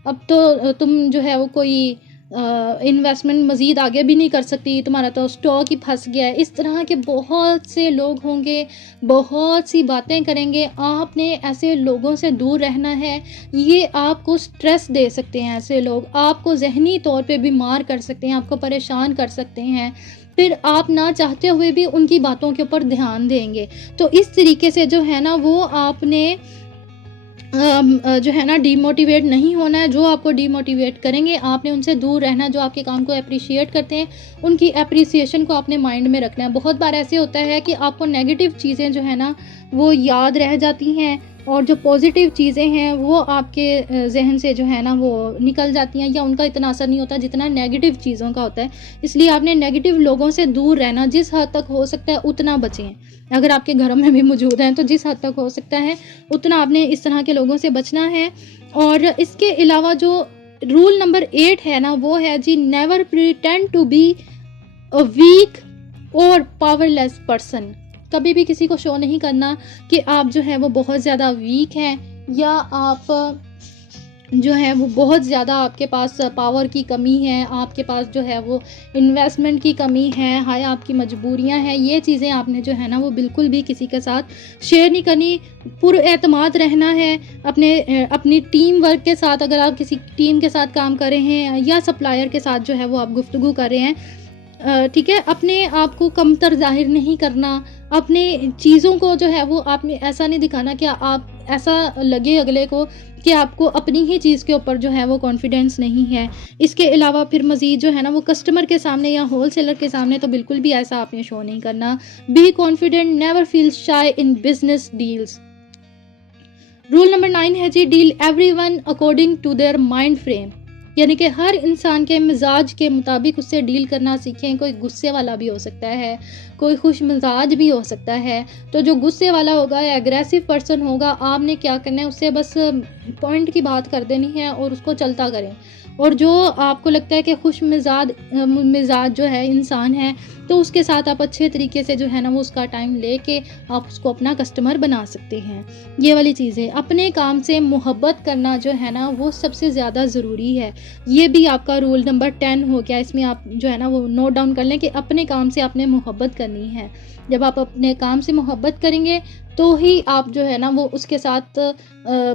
अब तो तुम जो है वो कोई इन्वेस्टमेंट मज़ीद आगे भी नहीं कर सकती, तुम्हारा तो स्टॉक ही फंस गया है। इस तरह के बहुत से लोग होंगे, बहुत सी बातें करेंगे। आपने ऐसे लोगों से दूर रहना है। ये आपको स्ट्रेस दे सकते हैं, ऐसे लोग आपको ज़हनी तौर पे बीमार कर सकते हैं, आपको परेशान कर सकते हैं, फिर आप ना चाहते हुए भी उनकी बातों के ऊपर ध्यान देंगे। तो इस तरीके से जो है ना वो आपने जो है ना डीमोटिवेट नहीं होना है। जो आपको डीमोटिवेट करेंगे आपने उनसे दूर रहना है। जो आपके काम को अप्रिशिएट करते हैं उनकी अप्रिसिएशन को अपने माइंड में रखना है। बहुत बार ऐसे होता है कि आपको नेगेटिव चीज़ें जो है ना वो याद रह जाती हैं और जो पॉजिटिव चीज़ें हैं वो आपके जहन से जो है ना वो निकल जाती हैं, या उनका इतना असर नहीं होता जितना नेगेटिव चीज़ों का होता है। इसलिए आपने नेगेटिव लोगों से दूर रहना, जिस हद तक हो सकता है उतना बचें। अगर आपके घरों में भी मौजूद हैं तो जिस हद तक हो सकता है उतना आपने इस तरह के लोगों से बचना है। और इसके अलावा जो रूल नंबर 8 है ना वो है जी, never pretend to be a weak और पावरलेस पर्सन। कभी भी किसी को शो नहीं करना कि आप जो है वो बहुत ज़्यादा वीक हैं, या आप जो है वो बहुत ज़्यादा आपके पास पावर की कमी है, आपके पास जो है वो इन्वेस्टमेंट की कमी है, हाय आपकी मजबूरियां हैं। ये चीज़ें आपने जो है ना वो बिल्कुल भी किसी के साथ शेयर नहीं करनी। पुरएतमाद रहना है अपनी टीम वर्क के साथ। अगर आप किसी टीम के साथ काम कर रहे हैं या सप्लायर के साथ जो है वो आप गुफ्तगू कर रहे हैं, ठीक है, अपने आप को कमतर जाहिर नहीं करना। अपने चीज़ों को जो है वो आपने ऐसा नहीं दिखाना कि आप ऐसा लगे अगले को कि आपको अपनी ही चीज़ के ऊपर जो है वो कॉन्फिडेंस नहीं है। इसके अलावा फिर मज़ीद जो है ना वो कस्टमर के सामने या होल सेलर के सामने तो बिल्कुल भी ऐसा आपने शो नहीं करना। Be confident, never feel shy in business deals. Rule number 9 है जी, deal everyone according to their mind frame, यानी कि हर इंसान के मिजाज के मुताबिक उससे डील करना सीखें। कोई गुस्से वाला भी हो सकता है, कोई खुश मिजाज भी हो सकता है। तो जो गुस्से वाला होगा या एग्रेसिव पर्सन होगा, आपने क्या करना है, उससे बस पॉइंट की बात कर देनी है और उसको चलता करें। और जो आपको लगता है कि खुश मिजाज जो है इंसान है, तो उसके साथ आप अच्छे तरीके से जो है ना वो उसका टाइम लेके आप उसको अपना कस्टमर बना सकते हैं। ये वाली चीज़ें, अपने काम से मोहब्बत करना जो है ना वो सबसे ज़्यादा ज़रूरी है। ये भी आपका रूल नंबर 10 हो गया। इसमें आप जो है ना वो नोट डाउन कर लें कि अपने काम से आपने मोहब्बत करनी है। जब आप अपने काम से मोहब्बत करेंगे तो ही आप जो है ना वो उसके साथ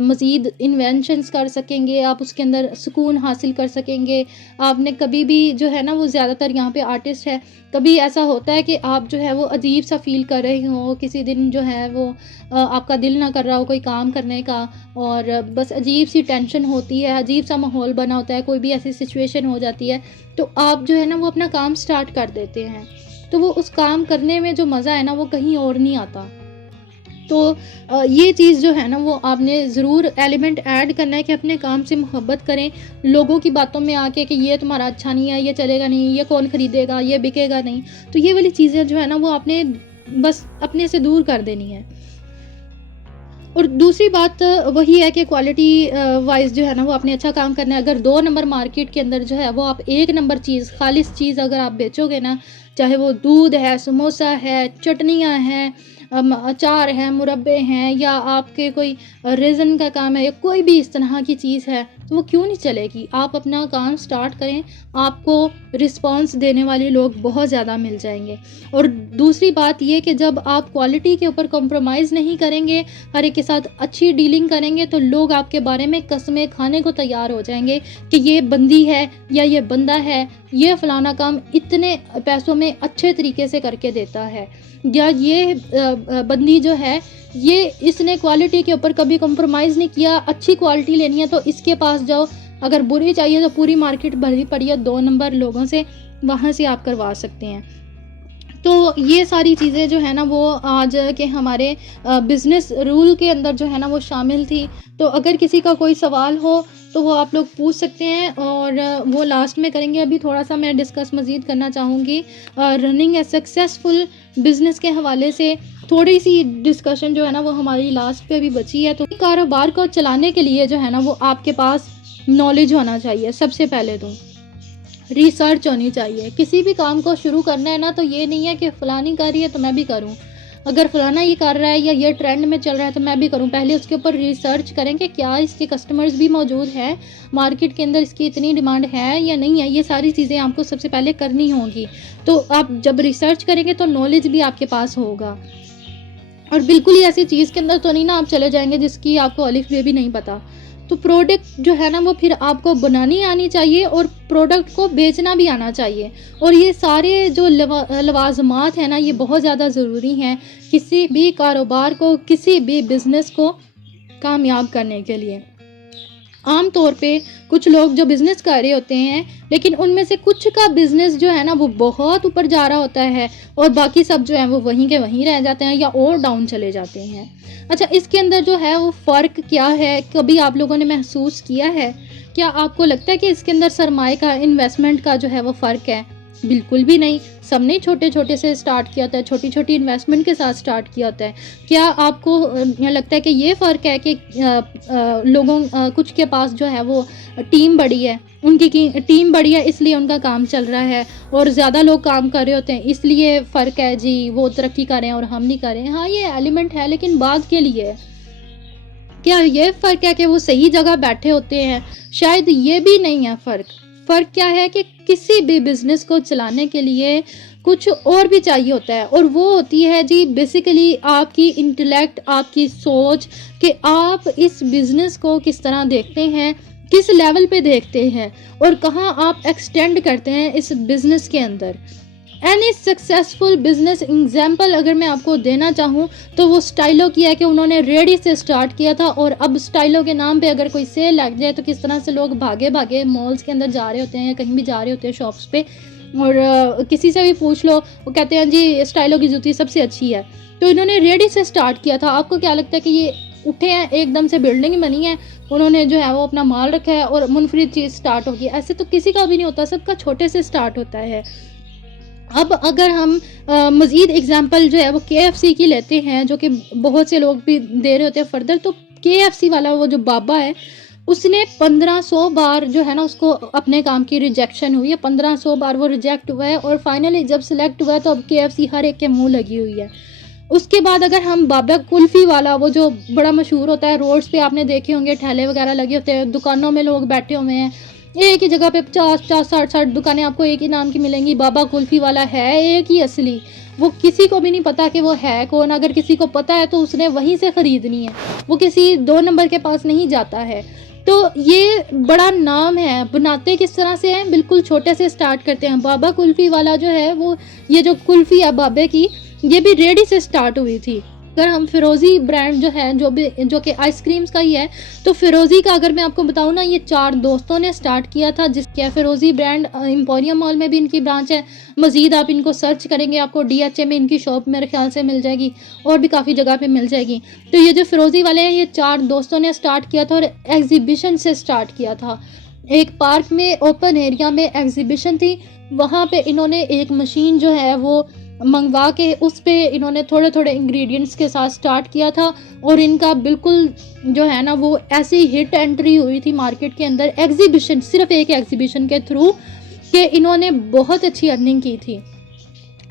मज़ीद इन्वेंशंस कर सकेंगे, आप उसके अंदर सुकून हासिल कर सकेंगे। आपने कभी भी जो है ना वो ज़्यादातर यहाँ पे आर्टिस्ट है, कभी ऐसा होता है कि आप जो है वो अजीब सा फील कर रहे हो, किसी दिन जो है वो आपका दिल ना कर रहा हो कोई काम करने का, और बस अजीब सी टेंशन होती है, अजीब सा माहौल बना होता है, कोई भी ऐसी सिचुएशन हो जाती है, तो आप जो है ना वो अपना काम स्टार्ट कर देते हैं। तो वो उस काम करने में जो मज़ा है ना वो कहीं और नहीं आता। तो ये चीज़ जो है ना वो आपने ज़रूर एलिमेंट ऐड करना है कि अपने काम से मोहब्बत करें। लोगों की बातों में आके कि ये तुम्हारा अच्छा नहीं है, ये चलेगा नहीं, ये कौन ख़रीदेगा, ये बिकेगा नहीं, तो ये वाली चीज़ें जो है ना वो आपने बस अपने से दूर कर देनी है। और दूसरी बात वही है कि क्वालिटी वाइज जो है ना वो आपने अच्छा काम करना है। अगर 2 नंबर मार्केट के अंदर जो है वो आप 1 नंबर चीज़, खालिस चीज़ अगर आप बेचोगे ना, चाहे वो दूध है, समोसा है, चटनियाँ हैं, अचार है, मुरब्बे हैं, या आपके कोई रेज़न का काम है, या कोई भी इस तरह की चीज़ है, तो वो क्यों नहीं चलेगी। आप अपना काम स्टार्ट करें, आपको रिस्पांस देने वाले लोग बहुत ज़्यादा मिल जाएंगे। और दूसरी बात ये कि जब आप क्वालिटी के ऊपर कॉम्प्रोमाइज़ नहीं करेंगे, हर एक के साथ अच्छी डीलिंग करेंगे, तो लोग आपके बारे में कस्में खाने को तैयार हो जाएंगे कि ये बंदी है या ये बंदा है, ये फ़लाना काम इतने पैसों में अच्छे तरीके से करके देता है, या ये बंदी जो है ये इसने क्वालिटी के ऊपर कभी कॉम्प्रोमाइज़ नहीं किया, अच्छी क्वालिटी लेनी है तो इसके पास जाओ, अगर बुरी चाहिए तो पूरी मार्केट भरी पड़ी है 2 नंबर लोगों से, वहाँ से आप करवा सकते हैं। तो ये सारी चीज़ें जो है ना वो आज के हमारे बिज़नेस रूल के अंदर जो है ना वो शामिल थी। तो अगर किसी का कोई सवाल हो तो वो आप लोग पूछ सकते हैं, और वो लास्ट में करेंगे। अभी थोड़ा-सा मैं डिस्कस मज़ीद करना चाहूँगी रनिंग ए सक्सेसफुल बिज़नेस के हवाले से। थोड़ी-सी डिस्कशन जो है ना वो हमारी लास्ट पे भी बची है। तो कारोबार को चलाने के लिए जो है ना वो आपके पास नॉलेज होना चाहिए सबसे पहले तो। रिसर्च होनी चाहिए। किसी भी काम को शुरू करना है ना तो ये नहीं है कि फ़लानी कर रही है तो मैं भी करूँ। अगर फ़लाना ये कर रहा है या ये ट्रेंड में चल रहा है तो मैं भी करूँ। पहले उसके ऊपर रिसर्च करें कि क्या इसके कस्टमर्स भी मौजूद हैं, मार्केट के अंदर इसकी इतनी डिमांड है या नहीं है। ये सारी चीज़ें आपको सबसे पहले करनी होंगी। तो आप जब रिसर्च करेंगे तो नॉलेज भी आपके पास होगा। और बिल्कुल ही ऐसी चीज़ के अंदर तो नहीं ना आप चले जाएँगे जिसकी आपको अलिफ बे भी नहीं पता। तो प्रोडक्ट जो है ना वो फिर आपको बनानी आनी चाहिए और प्रोडक्ट को बेचना भी आना चाहिए। और ये सारे जो लवाज़मात हैं ना ये बहुत ज़्यादा ज़रूरी हैं किसी भी कारोबार को, किसी भी बिज़नेस को कामयाब करने के लिए। आम तौर पे कुछ लोग जो बिज़नेस कर रहे होते हैं, लेकिन उनमें से कुछ का बिज़नेस जो है ना वो बहुत ऊपर जा रहा होता है और बाकी सब जो है वो वहीं के वहीं रह जाते हैं या और डाउन चले जाते हैं। अच्छा, इसके अंदर जो है वो फ़र्क क्या है, कभी आप लोगों ने महसूस किया है? क्या आपको लगता है कि इसके अंदर सरमाए का, इन्वेस्टमेंट का जो है वो फ़र्क है? बिल्कुल भी नहीं। सबने छोटे-छोटे से स्टार्ट किया होता है, छोटी-छोटी इन्वेस्टमेंट के साथ स्टार्ट किया होता है। क्या आपको लगता है कि ये फ़र्क है कि कुछ के पास जो है वो टीम बड़ी है, उनकी टीम बड़ी है इसलिए उनका काम चल रहा है, और ज़्यादा लोग काम कर रहे होते हैं इसलिए फ़र्क है जी, वो तरक्की कर रहे हैं और हम नहीं कर रहे हैं। हाँ, ये एलिमेंट है लेकिन बाद के लिए है। क्या ये फ़र्क है कि वो सही जगह बैठे होते हैं? शायद ये भी नहीं है फ़र्क। फ़र्क क्या है कि किसी भी बिज़नेस को चलाने के लिए कुछ और भी चाहिए होता है, और वो होती है जी बेसिकली आपकी इंटेलेक्ट, आपकी सोच, कि आप इस बिज़नेस को किस तरह देखते हैं, किस लेवल पे देखते हैं और कहाँ आप एक्सटेंड करते हैं इस बिज़नेस के अंदर। एनी सक्सेसफुल बिजनेस एग्जाम्पल अगर मैं आपको देना चाहूँ तो वो स्टाइलो की है कि उन्होंने रेडी से स्टार्ट किया था, और अब स्टाइलो के नाम पे अगर कोई सेल लग जाए तो किस तरह से लोग भागे भागे मॉल्स के अंदर जा रहे होते हैं या कहीं भी जा रहे होते हैं शॉप्स पे, और किसी से भी पूछ लो वो कहते हैं जी स्टाइलो की जूती सबसे अच्छी है। तो इन्होंने रेडी से स्टार्ट किया था। आपको क्या लगता है कि ये उठे हैं एकदम से बिल्डिंग बनी है, उन्होंने जो है वो अपना माल रखा है और मुनफरिद चीज़ स्टार्ट होगी? ऐसे तो किसी का भी नहीं होता, सबका छोटे से स्टार्ट होता है। अब अगर हम मज़ीद एग्ज़ाम्पल जो है वो KFC की लेते हैं, जो कि बहुत से लोग भी दे रहे होते हैं फर्दर, तो KFC वाला वो जो बाबा है उसने 1500 बार जो है ना उसको अपने काम की रिजेक्शन हुई है, 1500 बार वो रिजेक्ट हुआ है, और फाइनली जब सिलेक्ट हुआ है तो अब KFC हर एक के मुंह लगी हुई है। उसके बाद अगर हम बाबा कुल्फ़ी वाला, वो जो बड़ा मशहूर होता है, रोड्स पे आपने देखे होंगे ठेले वगैरह लगे होते हैं, दुकानों में लोग बैठे हुए हैं, एक ही जगह पे 50-50 60-60 दुकानें आपको एक ही नाम की मिलेंगी, बाबा कुल्फ़ी वाला है एक ही असली। वो किसी को भी नहीं पता कि वो है कौन, अगर किसी को पता है तो उसने वहीं से ख़रीदनी है, वो किसी 2 नंबर के पास नहीं जाता है। तो ये बड़ा नाम है। बनाते किस तरह से हैं, बिल्कुल छोटे से स्टार्ट करते हैं। बाबा कुल्फ़ी वाला जो है वो, ये जो कुल्फ़ी है बाबे की, ये भी रेडी से स्टार्ट हुई थी। अगर हम फ़िरोज़ी ब्रांड जो है, जो कि आइसक्रीम्स का ही है, तो फ़िरोज़ी का अगर मैं आपको बताऊँ ना, ये 4 दोस्तों ने स्टार्ट किया था, जिसके फ़िरोज़ी ब्रांड एम्पोरियम मॉल में भी इनकी ब्रांच है। मज़ीद आप इनको सर्च करेंगे आपको DHA में इनकी शॉप मेरे ख़्याल से मिल जाएगी, और भी काफ़ी जगह पे मिल जाएगी। तो ये जो फ़िरोज़ी वाले हैं, ये 4 दोस्तों ने स्टार्ट किया था और एग्ज़िबिशन से स्टार्ट किया था। एक पार्क में ओपन एरिया में एग्ज़िबिशन थी, वहाँ पे इन्होंने एक मशीन जो है वो मंगवा के उस पे इन्होंने थोड़े-थोड़े इंग्रेडिएंट्स के साथ स्टार्ट किया था, और इनका बिल्कुल जो है ना वो ऐसी हिट एंट्री हुई थी मार्केट के अंदर एग्ज़िबिशन, सिर्फ एक एग्ज़िबिशन के थ्रू, कि इन्होंने बहुत अच्छी अर्निंग की थी।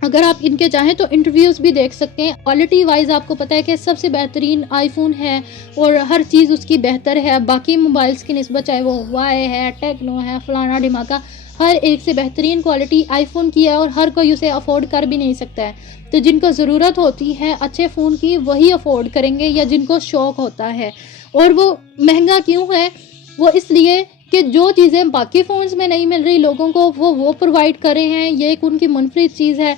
अगर आप इनके चाहें तो इंटरव्यूज़ भी देख सकते हैं। क्वालिटी वाइज आपको पता है कि सबसे बेहतरीन आईफोन है और हर चीज़ उसकी बेहतर है बाकी मोबाइल्स की निस्बत, चाहे वो हुआवे है, टेक्नो है, फलाना ढिमाका, हर एक से बेहतरीन क्वालिटी आईफोन की है, और हर कोई उसे अफोर्ड कर भी नहीं सकता है। तो जिनको ज़रूरत होती है अच्छे फ़ोन की वही अफोर्ड करेंगे, या जिनको शौक़ होता है। और वो महंगा क्यों है? वो इसलिए कि जो चीज़ें बाकी फ़ोन्स में नहीं मिल रही लोगों को, वो प्रोवाइड कर रहे हैं। ये एक उनकी मुनफरिद चीज़ है।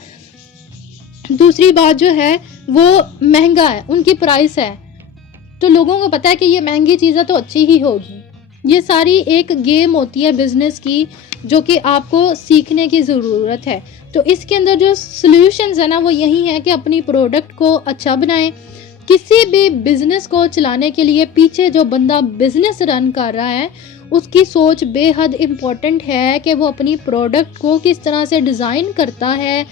दूसरी बात जो है वो महंगा है, उनकी प्राइस है, तो लोगों को पता है कि ये महंगी चीज़ है तो अच्छी ही होगी। ये सारी एक गेम होती है बिज़नेस की, जो कि आपको सीखने की ज़रूरत है। तो इसके अंदर जो सॉल्यूशंस है ना वो यही है कि अपनी प्रोडक्ट को अच्छा बनाएं। किसी भी बिज़नेस को चलाने के लिए पीछे जो बंदा बिज़नेस रन कर रहा है उसकी सोच बेहद इम्पॉर्टेंट है कि वो अपनी प्रोडक्ट को किस तरह से डिज़ाइन करता है,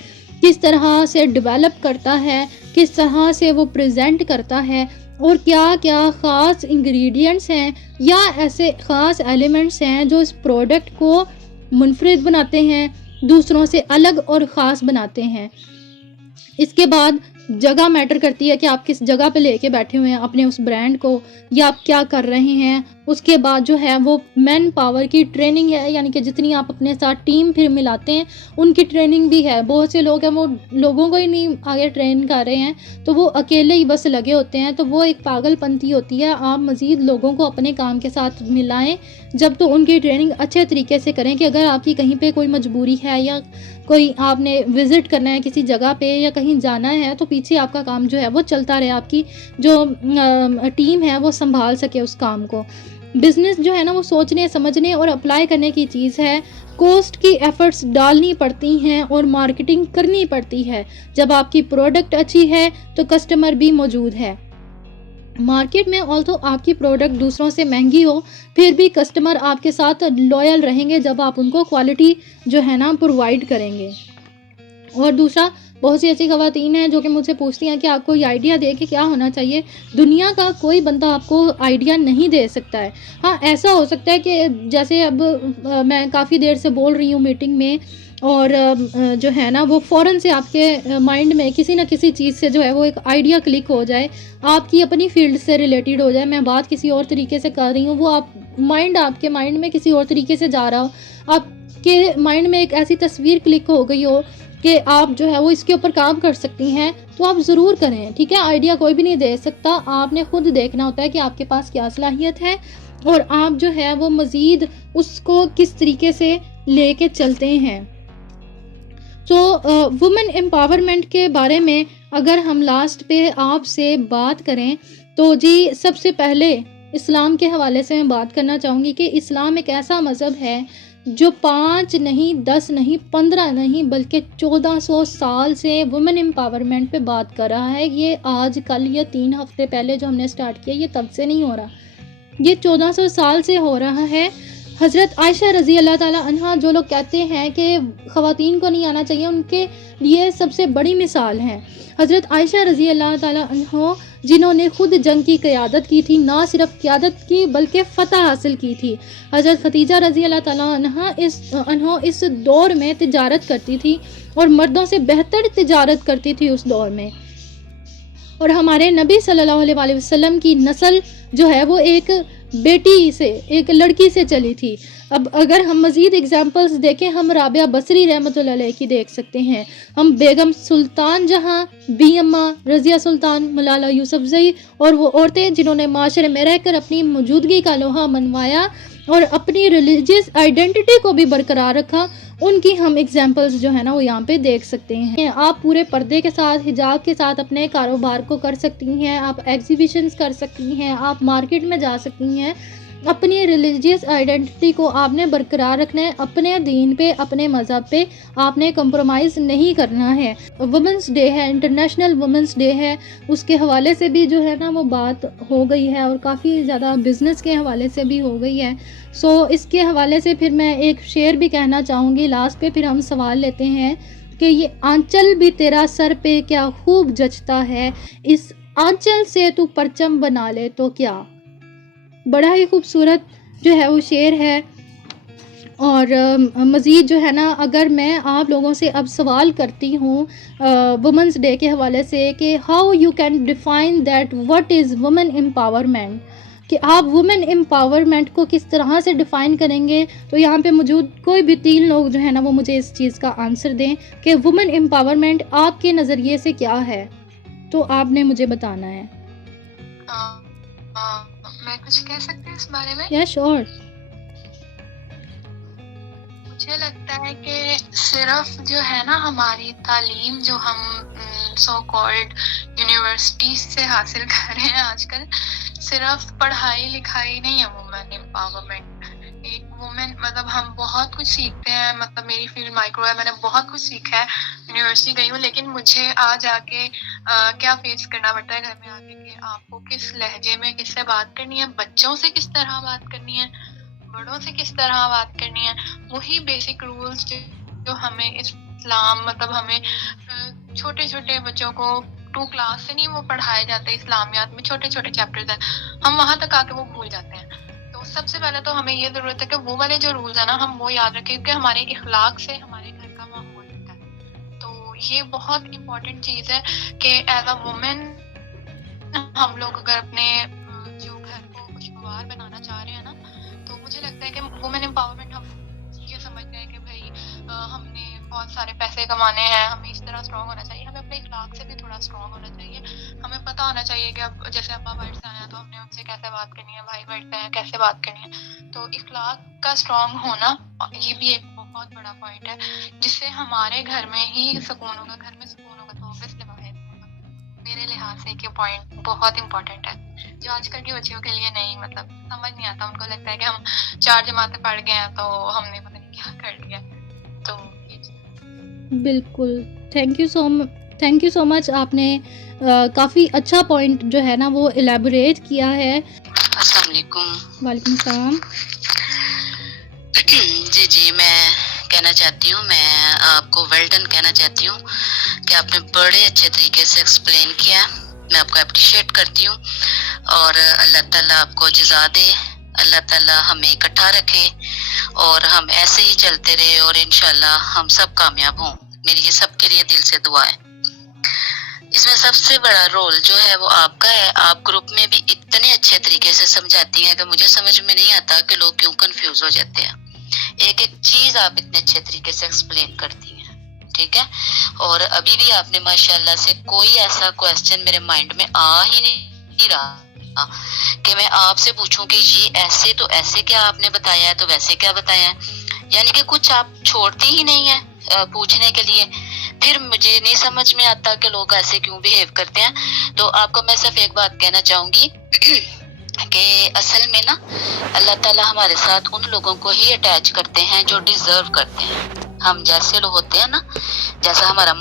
किस तरह से डेवलप करता है, किस तरह से वो प्रेजेंट करता है, और क्या क्या ख़ास इंग्रेडिएंट्स हैं या ऐसे ख़ास एलिमेंट्स हैं जो इस प्रोडक्ट को मुनफरिद बनाते हैं, दूसरों से अलग और ख़ास बनाते हैं। इसके बाद जगह मैटर करती है कि आप किस जगह पे लेके बैठे हुए हैं अपने उस ब्रांड को, या आप क्या कर रहे हैं। उसके बाद जो है वो मैन पावर की ट्रेनिंग है, यानी कि जितनी आप अपने साथ टीम फिर मिलाते हैं उनकी ट्रेनिंग भी है। बहुत से लोग हैं वो लोगों को ही नहीं आगे ट्रेन कर रहे हैं, तो वो अकेले ही बस लगे होते हैं, तो वो एक पागलपंती होती है। आप मज़ीद लोगों को अपने काम के साथ मिलाएं जब, तो उनकी ट्रेनिंग अच्छे तरीके से करें कि अगर आपकी कहीं पे कोई मजबूरी है या कोई आपने विज़िट करना है किसी जगह पे या कहीं जाना है, तो पीछे आपका काम जो है वो चलता रहे, आपकी जो टीम है वो संभाल सके उस काम को। बिज़नेस जो है ना वो सोचने, समझने और अप्लाई करने की चीज़ है। कॉस्ट की एफ़र्ट्स डालनी पड़ती हैं और मार्केटिंग करनी पड़ती है। जब आपकी प्रोडक्ट अच्छी है तो कस्टमर भी मौजूद है मार्केट में। ऑल्सो आपकी प्रोडक्ट दूसरों से महंगी हो, फिर भी कस्टमर आपके साथ लॉयल रहेंगे जब आप उनको क्वालिटी जो है ना प्रोवाइड करेंगे। और दूसरा, बहुत सी ऐसी ख़वातीन हैं जो कि मुझसे पूछती हैं कि आपको ये आइडिया दे कि क्या होना चाहिए। दुनिया का कोई बंदा आपको आइडिया नहीं दे सकता है। हाँ, ऐसा हो सकता है कि जैसे अब मैं काफ़ी देर से बोल रही हूँ मीटिंग में, और जो है ना वो फ़ौरन से आपके माइंड में किसी न किसी चीज़ से जो है वो एक आइडिया क्लिक हो जाए, आपकी अपनी फ़ील्ड से रिलेटेड हो जाए। मैं बात किसी और तरीके से कर रही हूँ, वो आपके माइंड में किसी और तरीके से जा रहा हो, आपके माइंड में एक ऐसी तस्वीर क्लिक हो गई हो कि आप जो है वो इसके ऊपर काम कर सकती हैं, तो आप ज़रूर करें। ठीक है, आइडिया कोई भी नहीं दे सकता, आपने खुद देखना होता है कि आपके पास क्या सलाहियत है और आप जो है वो मज़ीद उसको किस तरीके से लेके चलते हैं। तो वुमेन एम्पावरमेंट के बारे में अगर हम लास्ट पे आपसे बात करें तो जी, सबसे पहले इस्लाम के हवाले से मैं बात करना चाहूँगी कि इस्लाम एक ऐसा मज़हब है जो 5 नहीं, 10 नहीं, 15 नहीं, बल्कि 1400 साल से वुमेन एम्पावरमेंट पे बात कर रहा है। ये आज कल या 3 हफ्ते पहले जो हमने स्टार्ट किया, ये तब से नहीं हो रहा, ये 1400 साल से हो रहा है। हज़रत आयशा रज़ी अल्लाह ताला अन्हा, जो लोग कहते हैं कि ख़वातीन को नहीं आना चाहिए, उनके लिए सबसे बड़ी मिसाल हैं हज़रत आयशा रज़ी अल्लाह ताला अन्हा, जिन्होंने खुद जंग की क़यादत की थी, ना सिर्फ क़यादत की बल्कि फ़तह हासिल की थी। हज़रत ख़दीजा रज़ी अल्लाह ताला अन्हा इस दौर में तिजारत करती थी और मर्दों से बेहतर तिजारत करती थी उस दौर में। और हमारे नबी सल्लल्लाहु अलैहि वसल्लम की नस्ल जो है वो एक बेटी से, एक लड़की से चली थी। अब अगर हम मज़ीद एग्जांपल्स देखें, हम राबिया बसरी रहमतुल्लाह अलैह की देख सकते हैं, हम बेगम सुल्तान जहां, बी अम्मा, रज़िया सुल्तान, मलाला यूसुफज़ई, और वो औरतें जिन्होंने माशरे में रहकर अपनी मौजूदगी का लोहा मनवाया और अपनी रिलीजियस आइडेंटिटी को भी बरकरार रखा, उनकी हम एग्जांपल्स जो है ना वो यहाँ पे देख सकते हैं। आप पूरे पर्दे के साथ, हिजाब के साथ अपने कारोबार को कर सकती हैं, आप एग्जीबिशंस कर सकती हैं, आप मार्केट में जा सकती हैं। अपनी रिलीजियस आइडेंटिटी को आपने बरकरार रखना है, अपने दीन पे, अपने मज़हब पे आपने कंप्रोमाइज़ नहीं करना है। वुमेंस डे है, इंटरनेशनल वुमेंस डे है, उसके हवाले से भी जो है ना वो बात हो गई है और काफ़ी ज़्यादा बिज़नेस के हवाले से भी हो गई है। सो इसके हवाले से फिर मैं एक शेर भी कहना चाहूँगी लास्ट पे, फिर हम सवाल लेते हैं कि ये आंचल भी तेरा सर पे क्या खूब जचता है, इस आंचल से तू परचम बना ले तो क्या। बड़ा ही खूबसूरत जो है वो शेर है। और मज़ीद जो है ना, अगर मैं आप लोगों से अब सवाल करती हूँ वुमेंस डे के हवाले से कि how you can define that what is women empowerment, कि आप वुमेन एम्पावरमेंट को किस तरह से डिफ़ाइन करेंगे, तो यहाँ पे मौजूद कोई भी 3 लोग जो है ना वो मुझे इस चीज़ का आंसर दें कि वुमेन एम्पावरमेंट आपके नज़रिए से क्या है, तो आपने मुझे बताना है। मैं कुछ कह सकती हूँ इस बारे में? या श्योर। मुझे लगता है कि सिर्फ जो है ना हमारी तालीम, जो हम सो कॉल्ड यूनिवर्सिटी से हासिल कर रहे हैं आजकल। सिर्फ पढ़ाई लिखाई नहीं है वुमेन एम्पावरमेंट। एक वुमेन मतलब हम बहुत कुछ सीखते हैं, मतलब मेरी फील्ड माइक्रो है, मैंने बहुत कुछ सीखा है, यूनिवर्सिटी गई हूँ, लेकिन मुझे आज आके क्या फेस करना पड़ता है घर में आके कि आपको किस लहजे में किससे बात करनी है, बच्चों से किस तरह बात करनी है, बड़ों से किस तरह बात करनी है। वही बेसिक रूल्स जो हमें इस्लाम मतलब हमें छोटे छोटे बच्चों को 2 क्लास से नहीं वो पढ़ाए जाते हैं, इस्लामियात में छोटे छोटे चैप्टर्स हैं, हम वहाँ तक आके वो भूल जाते हैं। तो सबसे पहले तो हमें ये ज़रूरत है कि वो वाले जो रूल्स है ना हम वो याद रखें, क्योंकि हमारे इखलाक से हमारे घर का माहौल होता है। तो ये बहुत इम्पोर्टेंट चीज़ है कि एज अ वुमेन हम लोग अगर अपने जो घर को खुशगवार बनाना चाह रहे हैं ना, तो मुझे लगता है कि वुमेन एम्पावरमेंट हम ये समझ रहे हैं कि भाई हमने बहुत सारे पैसे कमाने हैं, हमें इस तरह स्ट्रांग होना चाहिए, हमें अपने इखलाक से भी थोड़ा स्ट्रांग होना चाहिए। हमें पता होना चाहिए कि अब जैसे अब्बा वर्ड से आए हैं तो हमने उनसे कैसे बात करनी है, भाई वर्ड से हैं कैसे बात करनी है। तो इखलाक का स्ट्रांग होना ये भी एक बहुत बड़ा पॉइंट है, जिससे हमारे घर में ही सुकून होगा। घर में सुकून होगा तो ऑब्वियसली बाहर होगा। मेरे लिहाज से ये पॉइंट बहुत इंपॉर्टेंट है, जो आजकल की बच्चियों के लिए नहीं मतलब समझ नहीं आता। उनको लगता है कि हम 4 जमातें पढ़ गए हैं तो हमने पता नहीं क्या कर लिया। तो ये बिल्कुल। Thank you so much. आपने काफ़ी अच्छा पॉइंट जो है ना वो इलेबोरेट किया है। अस्सलाम वालेकुम। वालेकुम सलाम। जी मैं कहना चाहती हूँ, मैं आपको वेल डन कहना चाहती हूँ कि आपने बड़े अच्छे तरीके से एक्सप्लेन किया। मैं आपको अप्रिशिएट करती हूँ और अल्लाह ताला आपको जज़ा दे, अल्लाह ताला हमें इकट्ठा रखे और हम ऐसे ही चलते रहे और इंशाल्लाह हम सब कामयाब हों। मेरी ये सबके लिए दिल से दुआ है। इसमें सबसे बड़ा रोल जो है वो आपका है। आप ग्रुप में भी इतने अच्छे तरीके से समझाती हैं कि मुझे समझ में नहीं आता कि लोग क्यों कंफ्यूज हो जाते हैं। एक एक चीज आप इतने अच्छे तरीके से एक्सप्लेन करती हैं, ठीक है। और अभी भी आपने माशाल्लाह से कोई ऐसा क्वेश्चन मेरे माइंड में आ ही नहीं रहा कि मैं आपसे पूछूं कि ये ऐसे तो ऐसे क्या आपने बताया है, तो वैसे क्या बताया है, यानी कि कुछ आप छोड़ती ही नहीं है पूछने के लिए। फिर मुझे नहीं समझ में आता कि लोग ऐसे क्यों बिहेव करते हैं। तो आपको मैं सिर्फ एक बात कहना चाहूंगी कि असल में ना अल्लाह ताला हमारे साथ उन लोगों को ही अटैच करते हैं जो डिजर्व करते हैं। हम जैसे लोग होते हैं ना, जैसा हमारा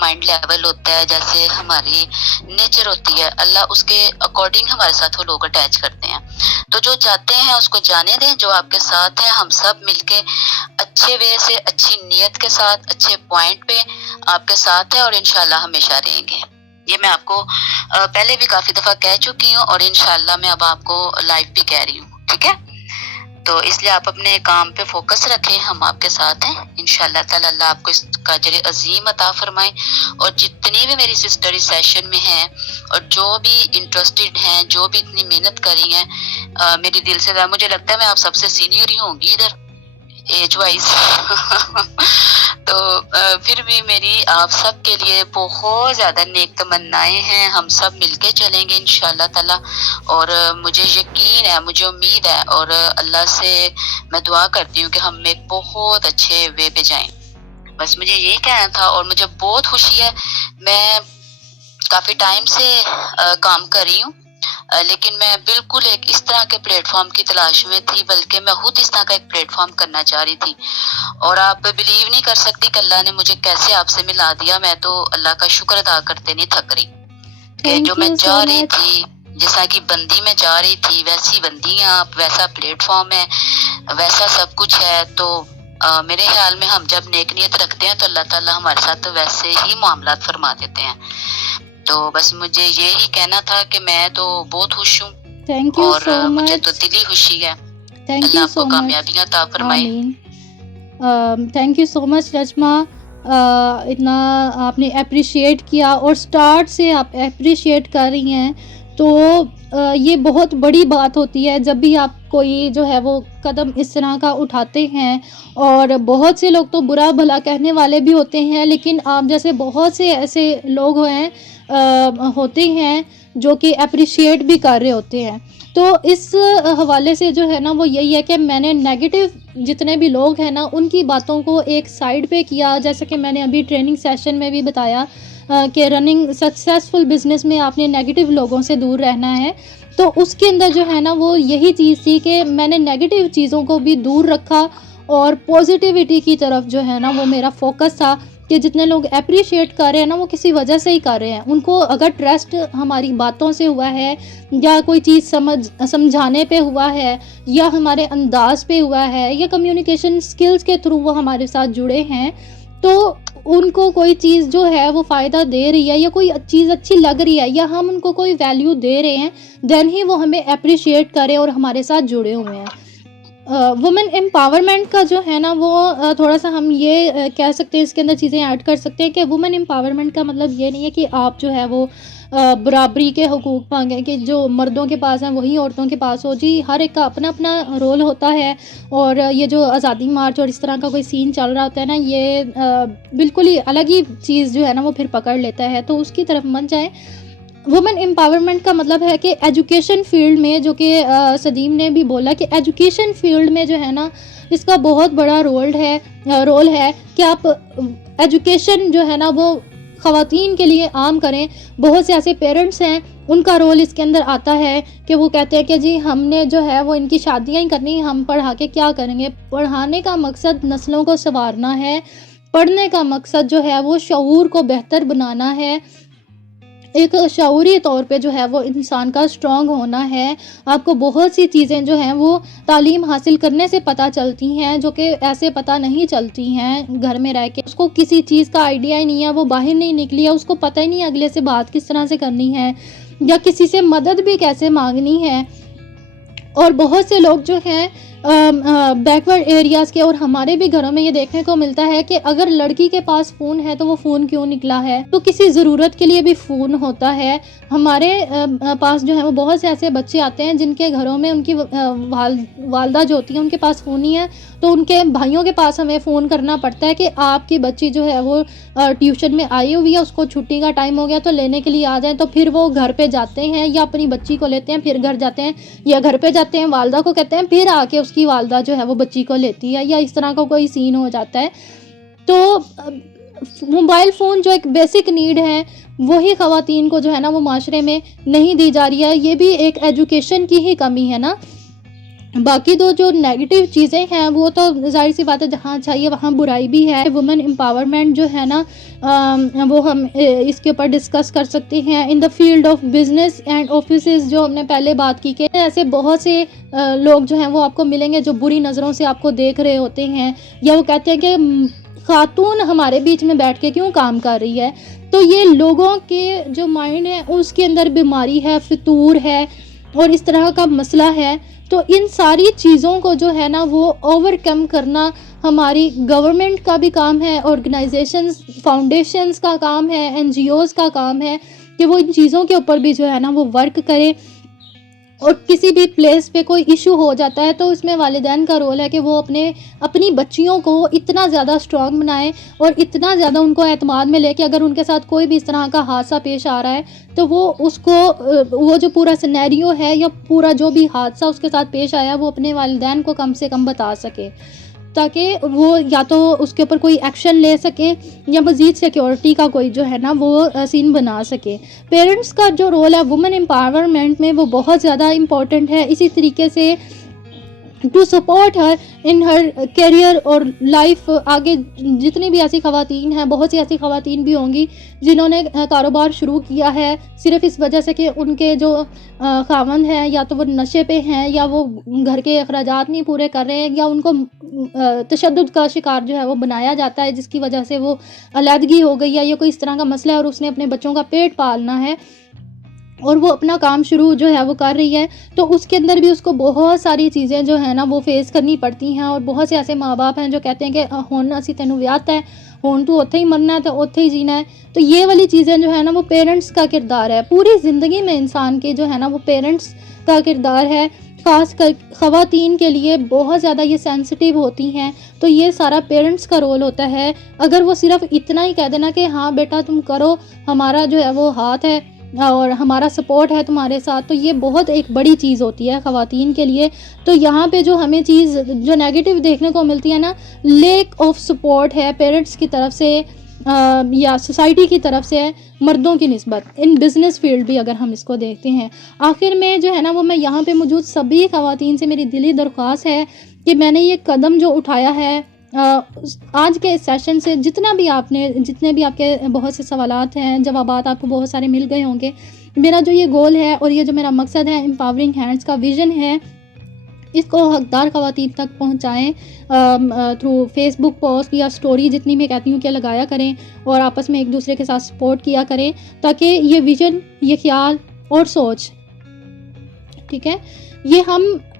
माइंड लेवल होता है, जैसे हमारी नेचर होती है, अल्लाह उसके अकॉर्डिंग हमारे साथ वो लोग अटैच करते हैं। तो जो चाहते हैं उसको जाने दें, जो आपके साथ है हम सब मिलके अच्छे वे से, अच्छी नीयत के साथ, अच्छे पॉइंट पे आपके साथ है और इंशाल्लाह हमेशा रहेंगे। ये मैं आपको पहले भी काफी दफा कह चुकी हूँ और इंशाल्लाह मैं अब आपको लाइव भी कह रही हूँ, ठीक है। तो इसलिए आप अपने काम पे फोकस रखें, हम आपके साथ हैं इंशाल्लाह ताला। अल्लाह आपको इसका अजर अजीम अता फरमाए। और जितनी भी मेरी सिस्टर इस सेशन में हैं और जो भी इंटरेस्टेड हैं, जो भी इतनी मेहनत करी हैं, मेरी दिल से मुझे लगता है मैं आप सबसे सीनियर ही होंगी इधर एज वाइज तो फिर भी मेरी आप सब के लिए बहुत ज्यादा नेक तमन्नाएं हैं। हम सब मिलके चलेंगे इंशाल्लाह ताला और मुझे यकीन है, मुझे उम्मीद है और अल्लाह से मैं दुआ करती हूँ कि हम एक बहुत अच्छे वे पे जाएं। बस मुझे यही कहना था और मुझे बहुत खुशी है। मैं काफी टाइम से काम कर रही हूँ, लेकिन मैं बिल्कुल एक इस तरह के प्लेटफॉर्म की तलाश में थी, बल्कि मैं खुद इस तरह का एक प्लेटफॉर्म करना चाह रही थी। और आप बिलीव नहीं कर सकती कि अल्लाह ने मुझे कैसे आपसे मिला दिया। मैं तो अल्लाह का शुक्र अदा करते नहीं थक रही कि जो मैं जा रही थी, जैसा कि बंदी में जा रही थी वैसी बंदी हैं आप, वैसा प्लेटफॉर्म है, वैसा सब कुछ है। तो मेरे ख्याल में हम जब नेक नियत रखते हैं तो अल्लाह ताला हमारे साथ वैसे ही मामलात फरमा देते हैं। तो बस मुझे यही कहना था कि मैं तो बहुत खुश हूँ और मुझे तो दिली खुशी है। अल्लाह आपको कामयाबियां अता फरमाए। थैंक यू सो मच रजमा। इतना आपने अप्रिशिएट किया और स्टार्ट से आप अप्रिशिएट कर रही हैं, तो ये बहुत बड़ी बात होती है जब भी आप कोई जो है वो कदम इस तरह का उठाते हैं। और बहुत से लोग तो बुरा भला कहने वाले भी होते हैं, लेकिन आप जैसे बहुत से ऐसे लोग हैं होते हैं जो कि अप्रिशिएट भी कर रहे होते हैं। तो इस हवाले से जो है ना वो यही है कि मैंने नेगेटिव जितने भी लोग हैं ना उनकी बातों को एक साइड पे किया। जैसा कि मैंने अभी ट्रेनिंग सेशन में भी बताया कि रनिंग सक्सेसफुल बिज़नेस में आपने नेगेटिव लोगों से दूर रहना है। तो उसके अंदर जो है ना वो यही चीज़ थी कि मैंने नेगेटिव चीज़ों को भी दूर रखा और पॉजिटिविटी की तरफ जो है ना वो मेरा फ़ोकस था कि जितने लोग एप्रिशिएट कर रहे हैं ना वो किसी वजह से ही कर रहे हैं। उनको अगर ट्रस्ट हमारी बातों से हुआ है या कोई चीज़ समझाने पे हुआ है या हमारे अंदाज़ पे हुआ है या कम्युनिकेशन स्किल्स के थ्रू वो हमारे साथ जुड़े हैं, तो उनको कोई चीज़ जो है वो फ़ायदा दे रही है या कोई चीज़ अच्छी लग रही है या हम उनको कोई वैल्यू दे रहे हैं, देन ही वो हमें एप्रिशिएट करें और हमारे साथ जुड़े हुए हैं। वुमेन एम्पावरमेंट का जो है ना वो थोड़ा-सा हम ये कह सकते हैं, इसके अंदर चीज़ें ऐड कर सकते हैं कि वुमेन एम्पावरमेंट का मतलब ये नहीं है कि आप जो है वो बराबरी के हुकूक माँगें कि जो मर्दों के पास हैं वही औरतों के पास हो। जी, हर एक का अपना-अपना रोल होता है और ये जो आज़ादी मार्च और इस तरह का कोई सीन चल रहा होता है ना, ये बिल्कुल ही अलग ही चीज़ जो है ना वो फिर पकड़ लेता है, तो उसकी तरफ मत जाएँ। वुमेन एम्पावरमेंट का मतलब है कि एजुकेशन फ़ील्ड में, जो कि सदीम ने भी बोला कि एजुकेशन फ़ील्ड में जो है ना इसका बहुत बड़ा रोल है कि आप एजुकेशन जो है ना वो ख़वातीन के लिए आम करें। बहुत से ऐसे पेरेंट्स हैं, उनका रोल इसके अंदर आता है कि वो कहते हैं कि जी हमने जो है वो इनकी शादियाँ ही करनी, हम पढ़ा के क्या करेंगे। पढ़ाने का मकसद नस्लों को संवारना है, पढ़ने का मकसद जो है वो शऊर को बेहतर बनाना है, एक शऊरी तौर पे जो है वो इंसान का स्ट्रॉन्ग होना है। आपको बहुत सी चीज़ें जो हैं वो तालीम हासिल करने से पता चलती हैं, जो कि ऐसे पता नहीं चलती हैं घर में रह के। उसको किसी चीज़ का आइडिया ही नहीं है, वो बाहर नहीं निकली है, उसको पता ही नहीं है अगले से बात किस तरह से करनी है या किसी से मदद भी कैसे मांगनी है। और बहुत से लोग जो हैं बैकवर्ड एरियाज़ के, और हमारे भी घरों में ये देखने को मिलता है कि अगर लड़की के पास फ़ोन है तो वो फ़ोन क्यों निकला है, तो किसी ज़रूरत के लिए भी फ़ोन होता है। हमारे पास जो है वो बहुत से ऐसे बच्चे आते हैं जिनके घरों में उनकी वालदा जो होती हैं उनके पास फ़ोन नहीं है, तो उनके भाइयों के पास हमें फ़ोन करना पड़ता है कि आपकी बच्ची जो है वो ट्यूशन में आई हुई है, उसको छुट्टी का टाइम हो गया तो लेने के लिए आ जाएँ। तो फिर वो घर पे जाते हैं या अपनी बच्ची को लेते हैं, फिर घर जाते हैं या घर पे जाते हैं, वालदा को कहते हैं, फिर आके उसकी वालदा जो है वो बच्ची को लेती है, या इस तरह का कोई सीन हो जाता है। तो मोबाइल फ़ोन जो एक बेसिक नीड है, वही ख़वातीन को जो है ना वो माशरे में नहीं दी जा रही है। ये भी एक एजुकेशन की ही कमी है ना। बाकी तो जो नेगेटिव चीज़ें हैं वो तो ज़ाहिर सी बात है, जहाँ चाहिए वहाँ बुराई भी है। वुमेन एम्पावरमेंट जो है ना वो हम इसके ऊपर डिस्कस कर सकते हैं in the field of business and offices, जो हमने पहले बात की कि ऐसे बहुत से लोग जो हैं वो आपको मिलेंगे जो बुरी नज़रों से आपको देख रहे होते हैं, या वो कहते हैं कि खातून हमारे बीच में बैठ के क्यों काम कर रही है। तो ये लोगों के जो माइंड है उसके अंदर बीमारी है, फितूर है और इस तरह का मसला है। तो इन सारी चीज़ों को जो है ना वो ओवरकम करना हमारी गवर्नमेंट का भी काम है, ऑर्गेनाइजेशंस, फाउंडेशंस का काम है, एनजीओज़ का काम है कि वो इन चीज़ों के ऊपर भी जो है ना वो वर्क करें। और किसी भी प्लेस पे कोई इशू हो जाता है तो इसमें वालिदैन का रोल है कि वो अपनी बच्चियों को इतना ज़्यादा स्ट्रॉन्ग बनाएं और इतना ज़्यादा उनको एतमाद में लेके, अगर उनके साथ कोई भी इस तरह का हादसा पेश आ रहा है तो वो जो पूरा सिनेरियो है या पूरा जो भी हादसा उसके साथ पेश आया वो अपने वालिदैन को कम से कम बता सके, ताकि वो या तो उसके ऊपर कोई एक्शन ले सके या मज़ीद सिक्योरिटी का कोई जो है ना वो सीन बना सके। पेरेंट्स का जो रोल है वुमेन एम्पावरमेंट में वो बहुत ज़्यादा इम्पॉर्टेंट है। इसी तरीके से to support her in her career और लाइफ। आगे जितनी भी ऐसी ख़वातीन हैं, बहुत सी ऐसी ख़वातीन भी होंगी जिन्होंने कारोबार शुरू किया है सिर्फ़ इस वजह से कि उनके जो ख़ावंद हैं या तो वो नशे पे हैं या वो घर के अखराजात नहीं पूरे कर रहे हैं या उनको तशद्दुद का शिकार जो है वो बनाया जाता है, जिसकी वजह से वो अलहदगी हो गई है या कोई इस तरह का मसला है और उसने अपने बच्चों का पेट पालना है और वो अपना काम शुरू जो है वो कर रही है, तो उसके अंदर भी उसको बहुत सारी चीज़ें जो है ना वो फेस करनी पड़ती हैं। और बहुत से ऐसे माँ बाप हैं जो कहते हैं कि हुण असी तैनू व्याहता है, हुण तू उत्थे ही मरना है तो उत्थे ही जीना है। तो ये वाली चीज़ें जो है ना वो पेरेंट्स का किरदार है। पूरी ज़िंदगी में इंसान के जो है ना वो पेरेंट्स का किरदार है। ख़ास कर ख़वातीन के लिए बहुत ज़्यादा ये सेंसिटिव होती हैं, तो ये सारा पेरेंट्स का रोल होता है। अगर वो सिर्फ़ इतना ही कह देना कि हाँ बेटा तुम करो, हमारा जो है वो हाथ है, और हमारा सपोर्ट है तुम्हारे साथ, तो ये बहुत एक बड़ी चीज़ होती है ख़वातीन के लिए। तो यहाँ पे जो हमें चीज़ जो नेगेटिव देखने को मिलती है ना, लैक ऑफ सपोर्ट है पेरेंट्स की तरफ से या सोसाइटी की तरफ से मर्दों की निस्बत, इन बिज़नेस फील्ड भी अगर हम इसको देखते हैं। आखिर में जो है ना वो मैं यहाँ पे मौजूद सभी ख़वातीन से मेरी दिली दरख्वास्त है कि मैंने ये कदम जो उठाया है आज के इस सेशन से, जितने भी आपके बहुत से सवालात हैं, जवाबात आपको बहुत सारे मिल गए होंगे। मेरा जो ये गोल है और ये जो मेरा मकसद है, एम्पावरिंग हैंड्स का विज़न है, इसको हकदार ख़वातीन तक पहुँचाएँ थ्रू फेसबुक पोस्ट या स्टोरी, जितनी मैं कहती हूँ कि लगाया करें और आपस में एक दूसरे के साथ सपोर्ट किया करें, ताकि ये विज़न, ये ख्याल और सोच, ठीक है, ये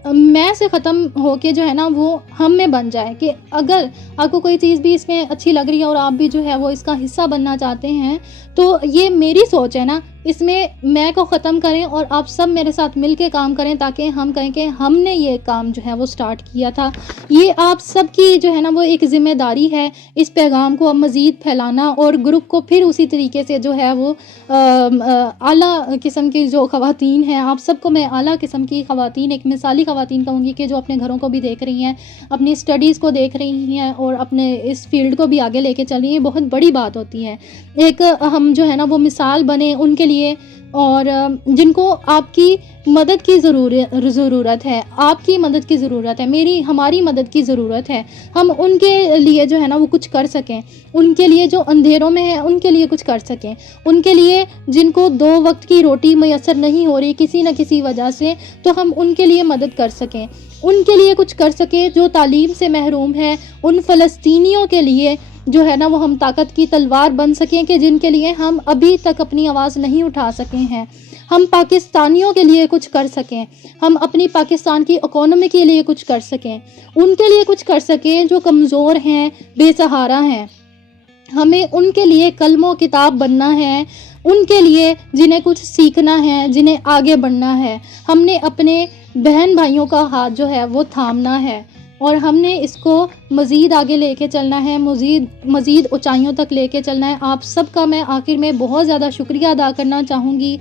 मैं से ख़त्म होके जो है ना वो हम में बन जाए। कि अगर आपको कोई चीज़ भी इसमें अच्छी लग रही है और आप भी जो है वो इसका हिस्सा बनना चाहते हैं, तो ये मेरी सोच है ना, इसमें मैं को ख़त्म करें और आप सब मेरे साथ मिल के काम करें, ताकि हम कहें कि हमने ये काम जो है वो स्टार्ट किया था। ये आप सब की जो है ना वो एक ज़िम्मेदारी है, इस पैगाम को अब मज़ीद फैलाना और ग्रुप को फिर उसी तरीके से जो है वो आला किस्म की जो ख़वातीन हैं, आप सबको मैं आला किस्म की ख़वातीन, एक मिसाली ख़वातीन कहूँगी कि जो अपने घरों को भी देख रही हैं, अपनी स्टडीज़ को देख रही हैं और अपने इस फील्ड को भी आगे लेके चल रही हैं। बहुत बड़ी बात होती है एक हम जो है ना वो मिसाल बने उनके लिए, और जिनको आपकी मदद की ज़रूरत है, आपकी मदद की ज़रूरत है, हमारी मदद की ज़रूरत है। हम उनके लिए जो है ना वो कुछ कर सकें, उनके लिए जो अंधेरों में है उनके लिए कुछ कर सकें, उनके लिए जिनको 2 वक्त की रोटी मैसर नहीं हो रही किसी न किसी वजह से, तो हम उनके लिए मदद कर सकें, उनके लिए कुछ कर सकें जो तालीम से महरूम है। उन फ़लस्तीनियों के लिए जो है ना वो हम ताकत की तलवार बन सकें कि जिनके लिए हम अभी तक अपनी आवाज़ नहीं उठा सके हैं। हम पाकिस्तानियों के लिए कुछ कर सकें, हम अपनी पाकिस्तान की इकोनॉमी के लिए कुछ कर सकें, उनके लिए कुछ कर सकें जो कमज़ोर हैं, बेसहारा हैं। हमें उनके लिए कलमो किताब बनना है, उनके लिए जिन्हें कुछ सीखना है, जिन्हें आगे बढ़ना है। हमने अपने बहन भाइयों का हाथ जो है वो थामना है और हमने इसको मज़ीद आगे लेके चलना है, मज़ीद ऊंचाइयों तक लेके चलना है। आप सबका मैं आखिर में बहुत ज़्यादा शुक्रिया अदा करना चाहूँगी।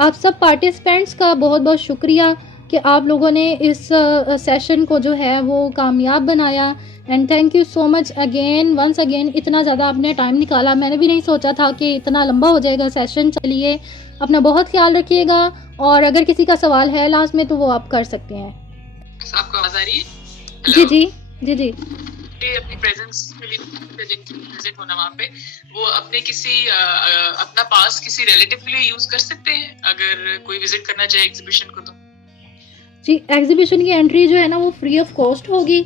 आप सब पार्टिसिपेंट्स का बहुत बहुत शुक्रिया कि आप लोगों ने इस सेशन को जो है वो कामयाब बनाया। And thank you so much again, once again. इतना ज़्यादा आपने टाइम निकाला, मैंने भी नहीं सोचा था कि इतना लंबा हो जाएगा सेशन। चलिए, अपना बहुत ख्याल रखिएगा और अगर किसी का सवाल है लास्ट में तो वो आप कर सकते हैं। आपको आवाज़ आ रही है? जी जी जी जी। अपनी प्रेजेंस के लिए विजिट होना वहाँ पे, वो अपने अपना पास किसी रिलेटिव के लिए यूज कर सकते हैं अगर कोई विजिट करना चाहे एग्जीबिशन को। तो जी, एग्जीबिशन की एंट्री जो है ना वो फ्री ऑफ कॉस्ट होगी।